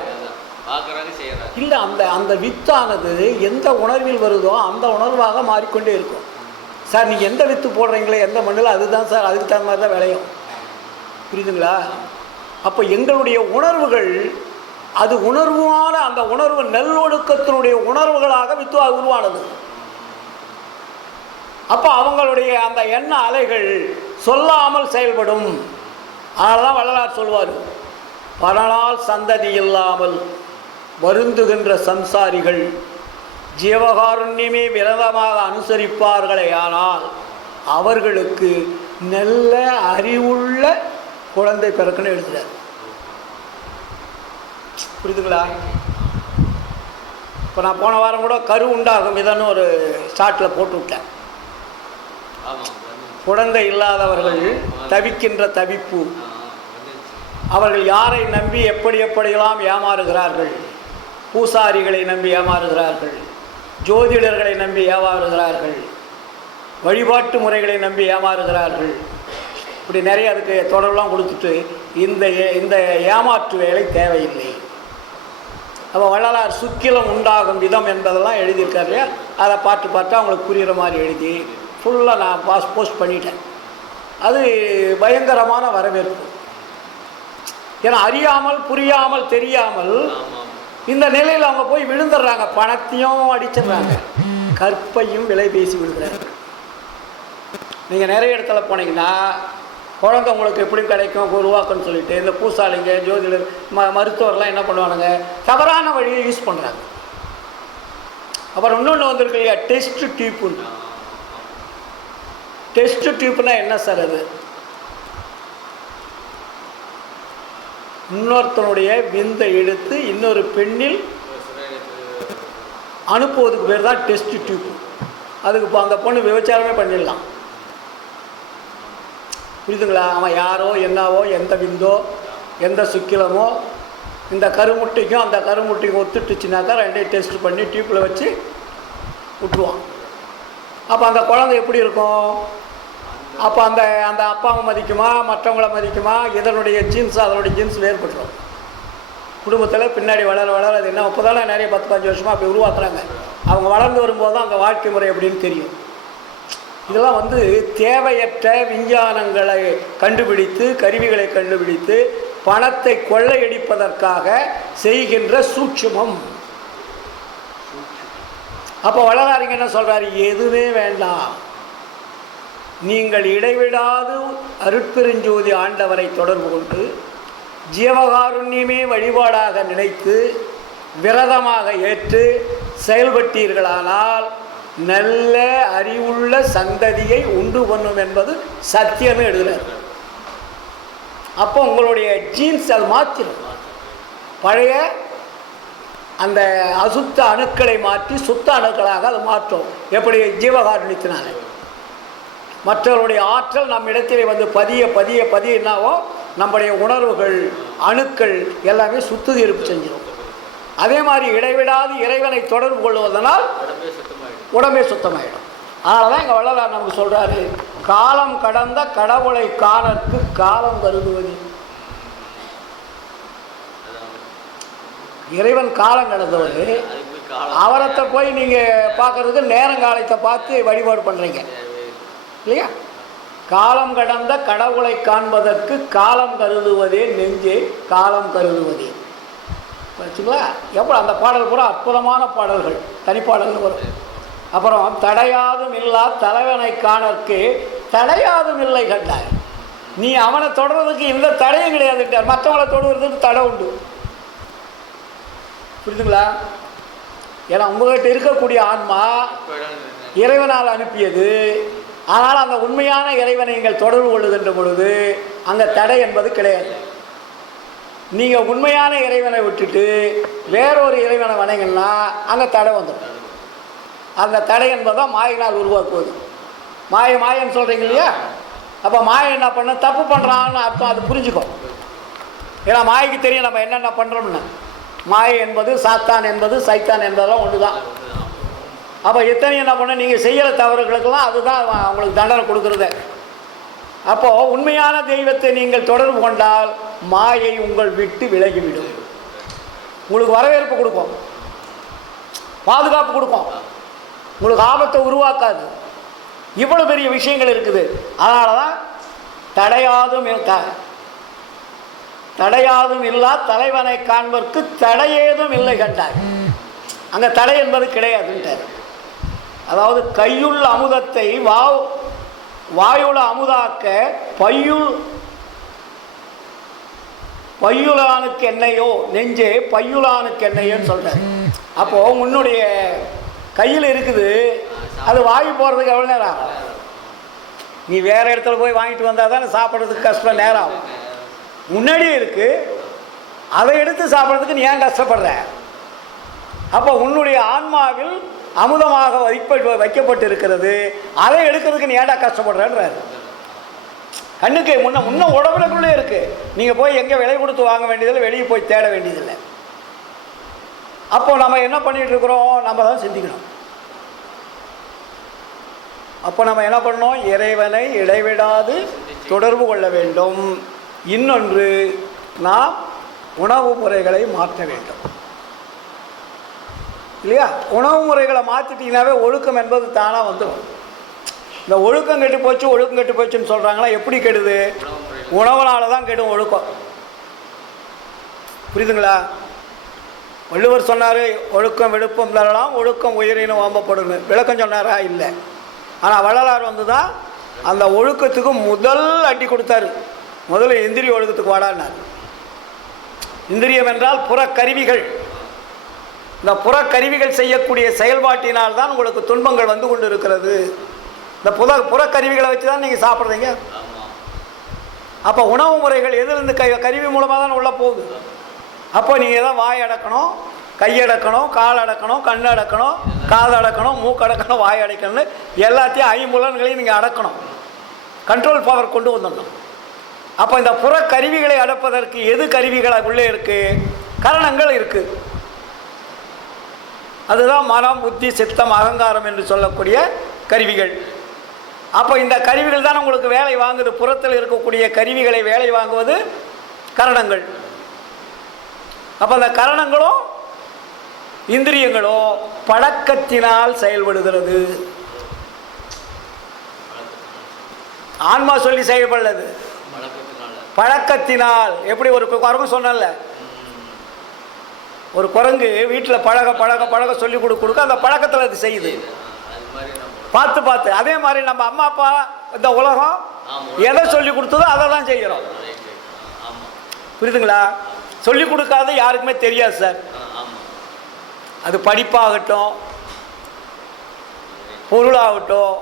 இல்லை. அந்த வித்தானது எந்த உணர்வில் வருதோ அந்த உணர்வாக மாறிக்கொண்டே இருக்கும். சார் நீங்கள் எந்த வித்து போடுறீங்களே எந்த மண்ணில் அதுதான் சார், அதுக்கு தகுந்த மாதிரி தான் விளையும். புரியுதுங்களா? அப்போ எங்களுடைய உணர்வுகள் அது உணர்வான அந்த உணர்வு நல்லொழுக்கத்தினுடைய உணர்வுகளாக வித்துவாக உருவானது. அப்போ அவங்களுடைய அந்த எண்ண அலைகள் சொல்லாமல் செயல்படும். அதனால்தான் வள்ளலார் சொல்வார், பலனால் சந்ததி இல்லாமல் வருந்துகின்ற சம்சாரிகள் ஜீவகாருண்யமே விரதமாக அனுசரிப்பார்களே ஆனால் அவர்களுக்கு நல்ல அறிவுள்ள குழந்தை பிறக்குன்னு எழுதுறார். புரியுதுங்களா? இப்போ நான் போன வாரம் கூட கரு உண்டாகும் இதன்னு ஒரு ஷார்ட்டில் போட்டு விட்டேன். குழந்தை இல்லாதவர்கள் தவிக்கின்ற தவிப்பு, அவர்கள் யாரை நம்பி எப்படியெல்லாம் ஏமாறுகிறார்கள். பூசாரிகளை நம்பி ஏமாறுகிறார்கள், ஜோதிடர்களை நம்பி ஏமாறுகிறார்கள், வழிபாட்டு முறைகளை நம்பி ஏமாறுகிறார்கள். இப்படி நிறைய அதுக்கு தொடர்பெல்லாம் கொடுத்துட்டு இந்த ஏமாற்று வேலை தேவையில்லை. அப்போ வள்ளலார் சுக்கிலம் உண்டாகும் விதம் என்பதெல்லாம் எழுதியிருக்காரு இல்லையா? அதை பார்த்து அவங்களுக்கு புரிகிற மாதிரி எழுதி ஃபுல்லாக நான் போஸ்ட் பண்ணிட்டேன். அது பயங்கரமான வரவேற்பு. ஏன்னா அறியாமல் புரியாமல் தெரியாமல் இந்த நிலையில் அவங்க போய் விழுந்துடுறாங்க. பணத்தையும் அடிச்சிடுறாங்க, கற்பையும் விலை பேசி விழுகிறாங்க. நீங்கள் நிறைய இடத்துல போனீங்கன்னா குழந்தை உங்களுக்கு எப்படி கிடைக்கும் உருவாக்குன்னு சொல்லிட்டு இந்த பூசாலிங்க ஜோதிடர் மருத்துவர்லாம் என்ன பண்ணுவானுங்க, தவறான வழியை யூஸ் பண்ணுறாங்க. அப்புறம் இன்னொன்று வந்திருக்கு இல்லையா, டெஸ்ட் டியூப்னு. டெஸ்ட் டியூப்னா என்ன சார்? அது இன்னொருத்தனுடைய விந்தை எடுத்து இன்னொரு பெண்ணில் அனுப்புவதுக்கு பேர் தான் டெஸ்ட் டியூப். அதுக்கு இப்போ அந்த பொண்ணு விபச்சாரமே பண்ணிடலாம். புரியுதுங்களா? அவன் யாரோ என்னவோ எந்த விந்தோ எந்த சுக்கிலமோ இந்த கருமுட்டைக்கும் அந்த கருமுட்டைக்கும் ஒத்துட்டுச்சுனாக்கா ரெண்டையும் டெஸ்ட் பண்ணி டியூப்பில் வச்சு விட்டுருவான். அப்போ அந்த குழந்தை எப்படி இருக்கும்? அப்போ அந்த அந்த அப்பாவை மதிக்குமா, மற்றவங்கள மதிக்குமா? இதனுடைய ஜீன்ஸ் அதனுடைய ஜீன்ஸ் வேறுபட்டுரும். குடும்பத்தில் பின்னாடி வளர அது என்ன இப்போ தானே நிறைய 10-15 வருஷமாக அப்படி உருவாக்குறாங்க. அவங்க வளர்ந்து வரும்போது தான் அந்த வாழ்க்கை முறை எப்படின்னு தெரியும். இதெல்லாம் வந்து தேவையற்ற விஞ்ஞானங்களை கண்டுபிடித்து கருவிகளை கண்டுபிடித்து பணத்தை கொள்ளையடிப்பதற்காக செய்கின்ற சூட்சுமம். அப்போ வள்ளலாரிங்க என்ன சொல்கிறாரு, எதுவே வேண்டாம், நீங்கள் இடைவிடாது அருட்பெருஞ்சோதி ஆண்டவரை தொடர்பு கொண்டு ஜீவகாருண்யமே வழிபாடாக நினைத்து விரதமாக ஏற்று செயல்பட்டீர்களானால் நல்ல அறிவுள்ள சந்ததியை உண்டு பண்ணும் என்பது சத்தியமே எழுதுகிறார்கள். அப்போ உங்களுடைய ஜீன்ஸ் அது மாற்றிடும். பழைய அந்த அசுத்த அணுக்களை மாற்றி சுத்த அணுக்களாக அது மாற்றும். எப்படி? ஜீவகாருண்யத்தினால. மற்றவருடைய ஆற்றல் நம் இடத்திலே வந்து பதிய பதிய பதிய என்னாவோ நம்முடைய உணர்வுகள் அணுக்கள் எல்லாமே சுத்திகரிப்பு செஞ்சிடும். அதே மாதிரி இடைவிடாது இறைவனை தொடர்பு கொள்வதனால் உடம்பே சுத்தமாயிடும். அதனால தான் இங்கே வள்ளலார் நமக்கு சொல்கிறாரு, காலம் கடந்த கடவுளை காணற்கு காலம் கருதுவது. இறைவன் காலம் கடந்தவர், அவரத்தை போய் நீங்கள் பார்க்கறதுக்கு நேரங்காலத்தை பார்த்து வழிபாடு பண்ணுறீங்க இல்லையா? காலம் கடந்த கடவுளை காண்பதற்கு காலம் கருதுவதே நெஞ்சே காலம் கருதுவதே. வச்சுங்களா? எப்படி அந்த பாடல் பூரா அற்புதமான பாடல்கள், தனிப்பாடல்கள் வரும். அப்புறம் தடையாதும் இல்லா தலைவனை காணற்கு தடையாதும் இல்லை கண்டாய். நீ அவனை தொடர்றதுக்கு எந்த தடையும் கிடையாதுட்டார். மற்றவங்களை தொடுவதற்கு தடை உண்டு. புரியுதுங்களா? ஏன்னா உங்கள்கிட்ட இருக்கக்கூடிய ஆன்மா இறைவனால் அனுப்பியது. ஆனால் அந்த உண்மையான இறைவனை நீங்கள் தொடர்பு கொள்ளுகின்ற பொழுது அங்கே தடை என்பது கிடையாது. நீங்கள் உண்மையான இறைவனை விட்டுட்டு வேறொரு இறைவனை வணங்கினா அங்கே தடை வந்துடும். அந்த தடை என்பதான் மாயினால் உருவாக்குவது. மாயன்னு சொல்கிறீங்க இல்லையா? அப்போ மாயை என்ன பண்ண தப்பு பண்ணுறான்னு அர்த்தம். அது புரிஞ்சுக்கும். ஏன்னா மாய்க்கு தெரியும் நம்ம என்னென்ன பண்ணுறோம்னு. மாயை என்பது சாத்தான் என்பது சைத்தான் என்பதெல்லாம் ஒன்று தான். அப்போ எத்தனை என்ன பண்ண நீங்கள் செய்கிற தவறுகளுக்கெல்லாம் அதுதான் அவங்களுக்கு தண்டனை கொடுக்குறது. அப்போது உண்மையான தெய்வத்தை நீங்கள் தொடர்பு கொண்டால் மாயை உங்கள் விட்டு விலகிவிடும். உங்களுக்கு வரவேற்பு கொடுக்கும், பாதுகாப்பு கொடுக்கும், உங்களுக்கு ஆபத்தை உருவாக்காது. இவ்வளோ பெரிய விஷயங்கள் இருக்குது. அதனால தான் தடையாதும் இல்லா தலைவனை காண்பதற்கு தடையேதும் இல்லை கண்டாய். அங்கே தடை என்பது கிடையாதுன்றார். அதாவது கையுள்ள அமுதத்தை வாயுள அமுதாக்க பையுளானுக்கு என்னையோ நெஞ்சே பையுளானுக்கு என்னையோன்னு சொல்கிறார். அப்போது உன்னுடைய கையில் இருக்குது, அது வாங்கி போகிறதுக்கு எவ்வளோ நேரம் ஆகும்? நீ வேறு இடத்துல போய் வாங்கிட்டு வந்தால் தானே சாப்பிட்றதுக்கு கஷ்டம், நேரம் ஆகும். முன்னாடியே இருக்குது, அதை எடுத்து சாப்பிட்றதுக்கு நீ ஏன் கஷ்டப்படுற? அப்போ உன்னுடைய ஆன்மாவில் அமுதமாக வைக்கப்பட்டு இருக்கிறது, அதை எடுக்கிறதுக்கு நீ ஏன்டா கஷ்டப்படுறன்றாரு. கண்ணுக்கு முன்ன உடம்புக்குள்ளே இருக்குது. நீங்கள் போய் எங்கே விலை கொடுத்து வாங்க வேண்டியதில்லை, வெளியே போய் தேட வேண்டியதில்லை. அப்போ நம்ம என்ன பண்ணிகிட்டு இருக்கிறோம்? நம்ம தான் சிந்திக்கணும். அப்போ நம்ம என்ன பண்ணோம்? இறைவனை இடைவிடாது தொடர்பு கொள்ள வேண்டும். இன்னொன்று, நாம் உணவு முறைகளை மாற்ற வேண்டும் இல்லையா? உணவு முறைகளை மாற்றிட்டீங்கன்னாவே ஒழுக்கம் என்பது தானாக வந்துடும். இந்த ஒழுக்கம் கெட்டு போச்சுன்னு சொல்கிறாங்களா? எப்படி கெடுது? உணவுனால தான் கெடும் ஒழுக்கம். புரியுதுங்களா? வள்ளுவர் சொன்னார், ஒழுக்கம் விழுப்பம் தரலாம், ஒழுக்கம் உயிரினும் ஓம்பப்படுன்னு. விளக்கம் சொன்னாரா? இல்லை. ஆனால் வள்ளலார் வந்து தான் அந்த ஒழுக்கத்துக்கு முதல் அடி கொடுத்தாரு. முதல்ல இந்திரிய ஒழுக்கத்துக்கு வாடான்னார். இந்திரியம் என்றால் புறக்கருவிகள். இந்த புறக்கருவிகள் செய்யக்கூடிய செயல்பாட்டினால் தான் உங்களுக்கு துன்பங்கள் வந்து கொண்டு இருக்கிறது. இந்த புறக்கருவிகளை வச்சு தான் நீங்கள் சாப்பிட்றீங்க. அப்போ உணவு முறைகள் எதுலேருந்து கருவி மூலமாக தான் உள்ளே போகுது. அப்போ நீங்கள் தான் வாய் அடக்கணும், கையடக்கணும், கால் அடக்கணும், கண் அடக்கணும், காது அடக்கணும், மூக்கு அடக்கணும், வாய் அடக்கணும்னு எல்லாத்தையும் ஐம்புலன்களையும் நீங்கள் அடக்கணும். கண்ட்ரோல் பவர் கொண்டு வந்துடணும். அப்போ இந்த புறக்கருவிகளை அடப்பதற்கு எது கருவிகளாக உள்ளே இருக்குது? கரணங்கள் இருக்குது. அதுதான் மனம், புத்தி, சித்தம், அகங்காரம் என்று சொல்லக்கூடிய கருவிகள். அப்போ இந்த கருவிகள் தான் உங்களுக்கு வேலை வாங்குது. புறத்தில் இருக்கக்கூடிய கருவிகளை வேலை வாங்குவது கரணங்கள். அப்போ அந்த கரணங்களும் இந்திரியங்களும் பழக்கத்தினால் செயல்படுகிறது. ஆன்மா சொல்லி செயல்படுறது பழக்கத்தினால். எப்படி? ஒரு குரங்கு சொன்னல, ஒரு குரங்கு வீட்டில் பழக பழக பழக சொல்லி கொடுக்க அந்த பழக்கத்தில் அது செய்யுது, பார்த்து. அதே மாதிரி நம்ம அம்மா அப்பா இந்த உலகம் எதை சொல்லி கொடுத்ததோ அதை தான் செய்கிறோம். புரியுதுங்களா? சொல்லி கொடுக்காத யாருக்குமே தெரியாது சார். அது படிப்பாகட்டும், பொருளாகட்டும்,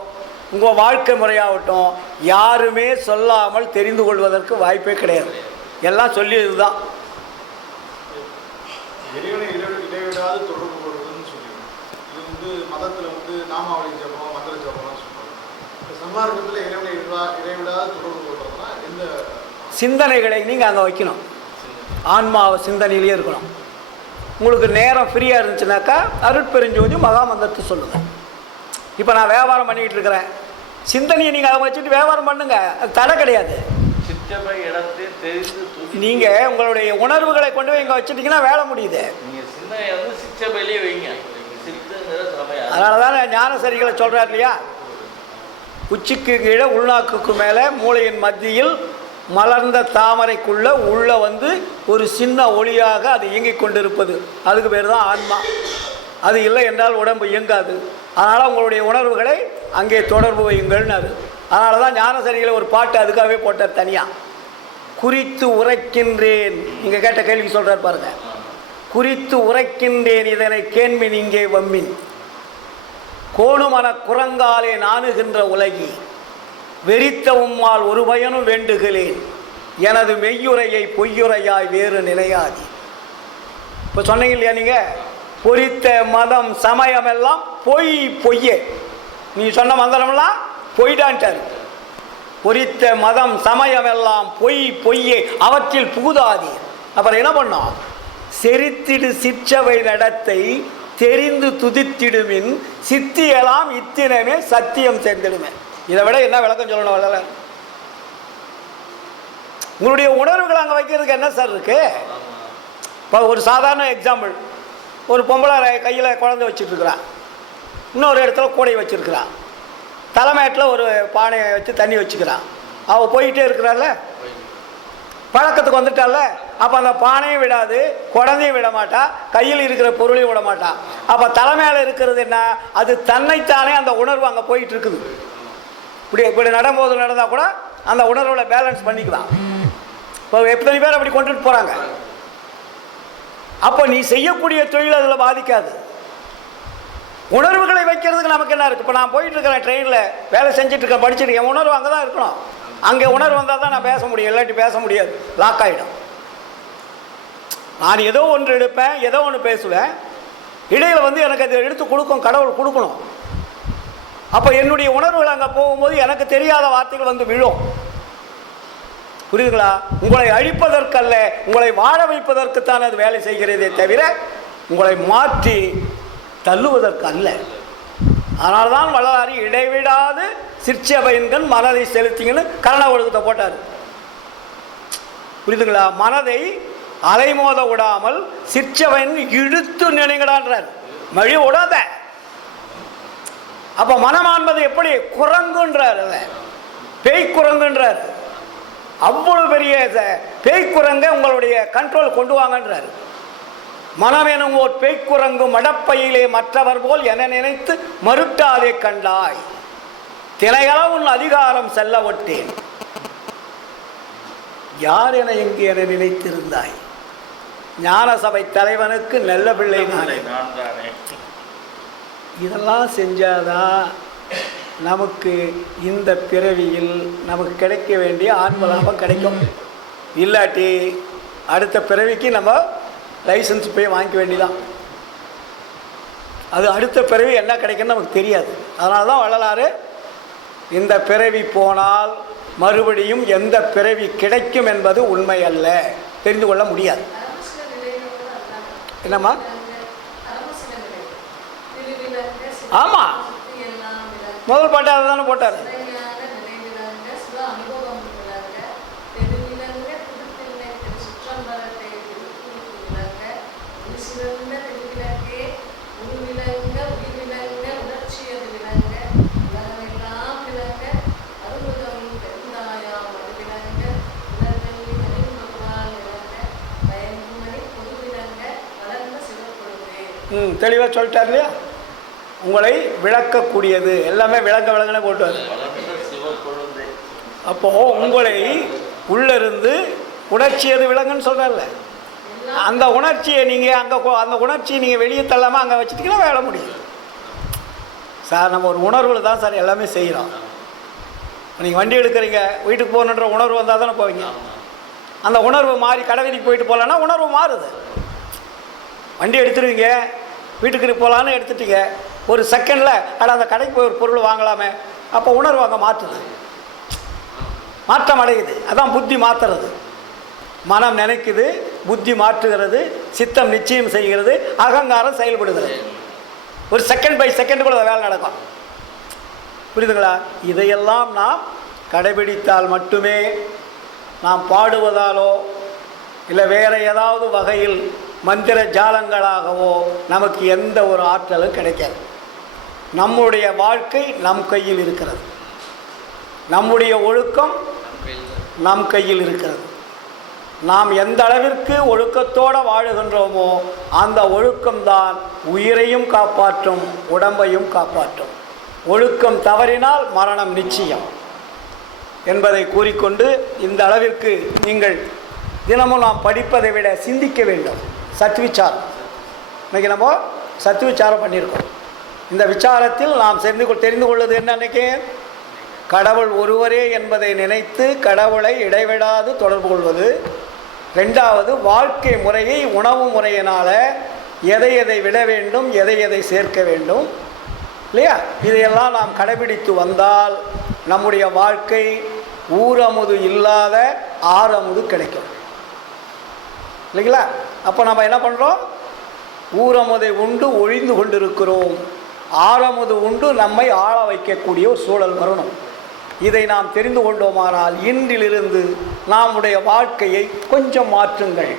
உங்கள் வாழ்க்கை முறையாகட்டும், யாருமே சொல்லாமல் தெரிந்து கொள்வதற்கு வாய்ப்பே கிடையாது. எல்லாம் சொல்லியது தான். வந்து மதத்தில் வந்து நாமாவளி ஜபம் மந்திர ஜபம்லாம் சொல்கிறாங்க. இப்போ சன்மார்க்கத்தில் இறைவனை இறைவிடாத தொடர்பு கொள்றதுனா எந்த சிந்தனைகளை நீங்கள் அங்கே வைக்கணும். ஆன்மாவை சிந்தனையிலேயே இருக்கணும். உங்களுக்கு நேரம் ஃப்ரீயாக இருந்துச்சுனாக்கா அருட்பெருஞ்சோதி மகாமந்திரத்தை சொல்லுங்கள். இப்போ நான் வியாபாரம் பண்ணிக்கிட்டு இருக்கிறேன், சிந்தனையை நீங்கள் அதை வச்சுட்டு வியாபாரம் பண்ணுங்க, அது தடை கிடையாது. நீங்கள் உங்களுடைய உணர்வுகளை கொண்டு போய் இங்கே வச்சுட்டிங்கன்னா வேலை முடியுது. அதனால தான் ஞானசரிகளை சொல்கிறார் இல்லையா, உச்சிக்கு கீழே உள்நாக்குக்கு மேலே மூளையின் மத்தியில் மலர்ந்த தாமரைக்குள்ளே உள்ளே வந்து ஒரு சின்ன ஒளியாக அது இயங்கிக் கொண்டிருப்பது, அதுக்கு பேர் தான் ஆன்மா. அது இல்லை என்றால் உடம்பு இயங்காது. அதனால் உங்களுடைய உணர்வுகளை அங்கே தொடர்பு வையுங்கள்னாரு. அதனால தான் ஞானசரிகளை ஒரு பாட்டு அதுக்காகவே போட்டார் தனியாக. குறித்து உரைக்கின்றேன், நீங்கள் கேட்ட கேள்வி சொல்கிறார் பாருங்க. குறித்து உரைக்கின்றேன் இதனை கேண்மின் இங்கே வம்மின், கோணுமன குரங்காலே நாணுகின்ற உலகி, வெறித்த உம்மால் ஒரு பயனும் வேண்டுகிறேன், எனது மெய்யுரையை பொய்யுரையாய் வேறு நிலையாதி. இப்போ சொன்னீங்க இல்லையா, நீங்கள் பொறித்த மதம் சமயம் எல்லாம் பொய் பொய்யே, நீ சொன்ன மந்திரம்லாம் பொய்டான்ட்டார். பொறித்த மதம் சமயம் எல்லாம் பொய் பொய்யே அவற்றில் புகுதாதி. அப்புறம் என்ன பண்ணோம், செரித்திடு சிற்றவை நடத்தை தெரிந்து துதித்திடுமின் சித்தியெல்லாம் இத்தினமே சத்தியம் சேர்ந்திடுமே. இதை விட என்ன விளக்கம் சொல்லணும்? வரல, உங்களுடைய உணர்வுகள் அங்கே வைக்கிறதுக்கு என்ன சார் இருக்கு? இப்போ ஒரு சாதாரண எக்ஸாம்பிள், ஒரு பொம்பளை கையில் குழந்தை வச்சுட்ருக்குறான், இன்னொரு இடத்துல கூடை வச்சுருக்கிறான், தலைமையத்தில் ஒரு பானையை வச்சு தண்ணி வச்சுக்கிறான். அவள் போயிட்டே இருக்கிறாள்ல, பழக்கத்துக்கு வந்துட்டால, அப்போ அந்த பானையும் விடாது, குழந்தையும் விட மாட்டா, கையில் இருக்கிற பொருளையும் விட மாட்டா. அப்போ தலைமையில் இருக்கிறது என்ன, அது தன்னைத்தானே அந்த உணர்வு அங்கே போயிட்டு இருக்குது. இப்படி நடக்கும்போது நடந்தால் கூட அந்த உணர்வுகளை பேலன்ஸ் பண்ணிக்கலாம். இப்போ எத்தனை பேர் அப்படி கொண்டுட்டு போகிறாங்க. அப்போ நீ செய்யக்கூடிய தொழில் அதில் பாதிக்காது. உணர்வுகளை வைக்கிறதுக்கு நமக்கு என்ன இருக்குது? இப்போ நான் போயிட்டு இருக்கிறேன், ட்ரெயினில் வேலை செஞ்சுட்டு இருக்கேன், படிச்சுட்டு, என் உணர்வு அங்கே தான் இருக்கணும். அங்கே உணர்வு வந்தால் தான் நான் பேச முடியும், இல்லாட்டி பேச முடியாது, லாக் ஆகிடும். நான் ஏதோ ஒன்று எடுப்பேன், ஏதோ ஒன்று பேசுவேன், இடையில் வந்து எனக்கு அதை எடுத்து கொடுக்கும், கடவுள் கொடுக்கணும். அப்போ என்னுடைய உணர்வுகள் அங்கே போகும்போது எனக்கு தெரியாத வார்த்தைகள் வந்து விழும். புரியுதுங்களா? உங்களை அழிப்பதற்கல்ல, உங்களை வாழ வைப்பதற்குத்தான் அது வேலை செய்கிறதே தவிர உங்களை மாற்றி தள்ளுவதற்கு அல்ல. அதனால தான் வள்ளலார் இடைவிடாது சிற்சபையின்கண் மனதை செலுத்திங்கன்னு கரண ஒழுக்கத்தை போட்டார். புரியுதுங்களா? மனதை அலைமோத விடாமல் சிற்சபையின் இழுத்து நினைங்கடான்றார், மழி விடாத. அப்போ மனமான்பது எப்படி குரங்குன்றார், பேய் குரங்குன்றார். அவ்வளவு பெரிய பேய் குரங்கை உங்களுடைய கண்ட்ரோல் கொண்டு வாங்கன்றார். மனம் எனும் ஓர் பேய்க்குரங்கு மடப்பையிலே மற்றவர் போல் என நினைத்து மறுட்டாதே கண்டாய், தினையளவு உன் அதிகாரம் செல்ல ஒட்டேன், யார் என எங்கு என நினைத்திருந்தாய், ஞான சபை தலைவனுக்கு நல்ல பிள்ளை நானே. இதெல்லாம் செஞ்சாதான் நமக்கு இந்த பிறவியில் நமக்கு கிடைக்க வேண்டிய ஆன்ம லாபம் கிடைக்கும். இல்லாட்டி அடுத்த பிறவிக்கு நம்ம லைசன்ஸ் போய் வாங்கிக்க வேண்டியதான். அது அடுத்த பிறவி என்ன கிடைக்குன்னு நமக்கு தெரியாது. அதனால தான் வள்ளலார் இந்த பிறவி போனால் மறுபடியும் எந்த பிறவி கிடைக்கும் என்பது உண்மை அல்ல, தெரிந்து கொள்ள முடியாது. என்னம்மா? ஆமாம், முதல் பாட்டு அதை தானே போட்டார். தெளிவாக சொல்லிட்டார் இல்லையா? உங்களை விளக்கக்கூடியது எல்லாமே விளங்கனே போட்டுவார். அப்போது உங்களை உள்ளிருந்து உணர்ச்சியது விளங்குன்னு சொல்கிறார்ல, அந்த உணர்ச்சியை நீங்கள் அங்கே அந்த உணர்ச்சியை நீங்கள் வெளியே தள்ளாமல் அங்கே வச்சுட்டிங்கன்னா வேலை முடியும். சார் நம்ம ஒரு உணர்வில் தான் சார் எல்லாமே செய்கிறோம். நீங்கள் வண்டி எடுக்கிறீங்க, வீட்டுக்கு போகணுன்ற உணர்வு வந்தால் தானே போவீங்க. அந்த உணர்வு மாறி கடை வீதிக்கு போயிட்டு போகலன்னா உணர்வு மாறுது. வண்டி எடுத்துருவீங்க, வீட்டுக்கு போகலான்னு எடுத்துட்டீங்க, ஒரு செகண்டில் அட அந்த கடைக்கு போய் ஒரு பொருள் வாங்கலாமே, அப்போ உணர்வு அங்கே மாற்றுது, மாற்றம் அடையுது. அதான் புத்தி மாற்றுறது. மனம் நினைக்குது, புத்தி மாற்றுகிறது, சித்தம் நிச்சயம் செய்கிறது, அகங்காரம் செயல்படுகிறது. ஒரு செகண்ட் பை செகண்டுக்குள்ள வேலை நடக்கும். புரியுதுங்களா? இதையெல்லாம் நாம் கடைபிடித்தால் மட்டுமே, நாம் பாடுவதாலோ இல்லை வேறு ஏதாவது வகையில் மந்திர ஜாலங்களாகவோ நமக்கு எந்த ஒரு ஆற்றலும் கிடைக்காது. நம்முடைய வாழ்க்கை நம் கையில் இருக்கிறது, நம்முடைய ஒழுக்கம் நம் கையில் இருக்கிறது. நாம் எந்த அளவிற்கு ஒழுக்கத்தோடு வாழுகின்றோமோ அந்த ஒழுக்கம்தான் உயிரையும் காப்பாற்றும், உடம்பையும் காப்பாற்றும். ஒழுக்கம் தவறினால் மரணம் நிச்சயம் என்பதை கூறிக்கொண்டு, இந்த அளவிற்கு நீங்கள் தினமும் நாம் படிப்பதை விட சிந்திக்க வேண்டும். சத்விச்சாரம் இன்றைக்கி நம்ம சத்விச்சாரம் பண்ணியிருக்கோம். இந்த விசாரத்தில் நாம் தெரிந்து கொள்வது என்ன? அன்றைக்கி கடவுள் ஒருவரே என்பதை நினைத்து கடவுளை இடைவிடாது தொடர்பு கொள்வது. ரெண்டாவது, வாழ்க்கை முறையை உணவு முறையினால் எதை எதை விட வேண்டும், எதை எதை சேர்க்க வேண்டும், இல்லையா? இதையெல்லாம் நாம் கடைபிடித்து வந்தால் நம்முடைய வாழ்க்கை ஊரமுது இல்லாத ஆரமுது கிடைக்கும், இல்லைங்களா? அப்போ நம்ம என்ன பண்ணுறோம்? ஊரமுதை உண்டு ஒழிந்து கொண்டிருக்கிறோம். ஆரமுது உண்டு நம்மை ஆள வைக்கக்கூடிய ஒரு சூழல் வரணும். இதை நாம் தெரிந்து கொண்டோமானால் இன்றிலிருந்து நம்முடைய வாழ்க்கையை கொஞ்சம் மாற்றுங்கள்.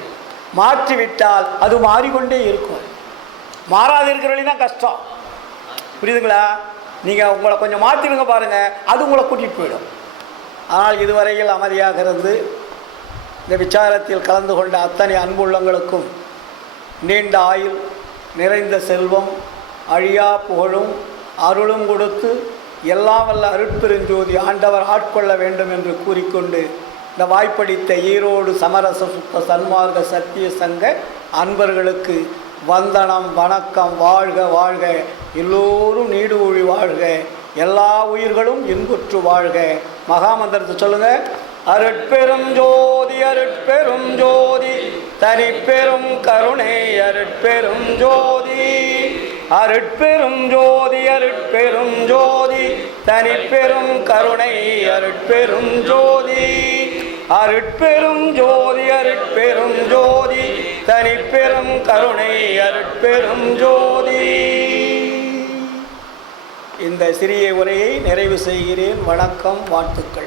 மாற்றிவிட்டால் அது மாறிக்கொண்டே இருக்கும். மாறாது இருக்கிற வழி தான் கஷ்டம். புரியுதுங்களா? நீங்கள் உங்களை கொஞ்சம் மாற்றிடுங்க பாருங்கள், அது உங்களை கூட்டிகிட்டு போயிடும். ஆனால் இதுவரையில் அமைதியாக இருந்து இந்த விசாரத்தில் கலந்து கொண்ட அத்தனை அன்புள்ளங்களுக்கும் நீண்ட ஆயுள், நிறைந்த செல்வம், அழியா புகழும் அருளும் கொடுத்து எல்லாம் வல்ல அருட்பெருஞ்சோதி ஆண்டவர் ஆட்கொள்ள வேண்டும் என்று கூறிக்கொண்டு, இந்த வாய்ப்பளித்த ஈரோடு சமரச சுத்த சன்மார்க்க சத்திய சங்க அன்பர்களுக்கு வந்தனம், வணக்கம். வாழ்க வாழ்க, எல்லோரும் நீடு ஒழி வாழ்க, எல்லா உயிர்களும் இன்புற்று வாழ்க. மகாமந்திரத்தை சொல்லுங்கள். அருட்பெரும் ஜோதி அருட்பெரும் ஜோதி தனிப்பெரும் கருணை அருட்பெரும் ஜோதி. அருட்பெரும் ஜோதி அருட்பெரும் ஜோதி தனிப்பெரும் கருணை அருட்பெரும் ஜோதி. அருட்பெரும் ஜோதி அருட்பெரும் ஜோதி தனிப்பெரும் கருணை அருட்பெரும் ஜோதி. இந்த சிறிய உரையை நிறைவு செய்கிறேன். வணக்கம், வாழ்த்துக்கள்.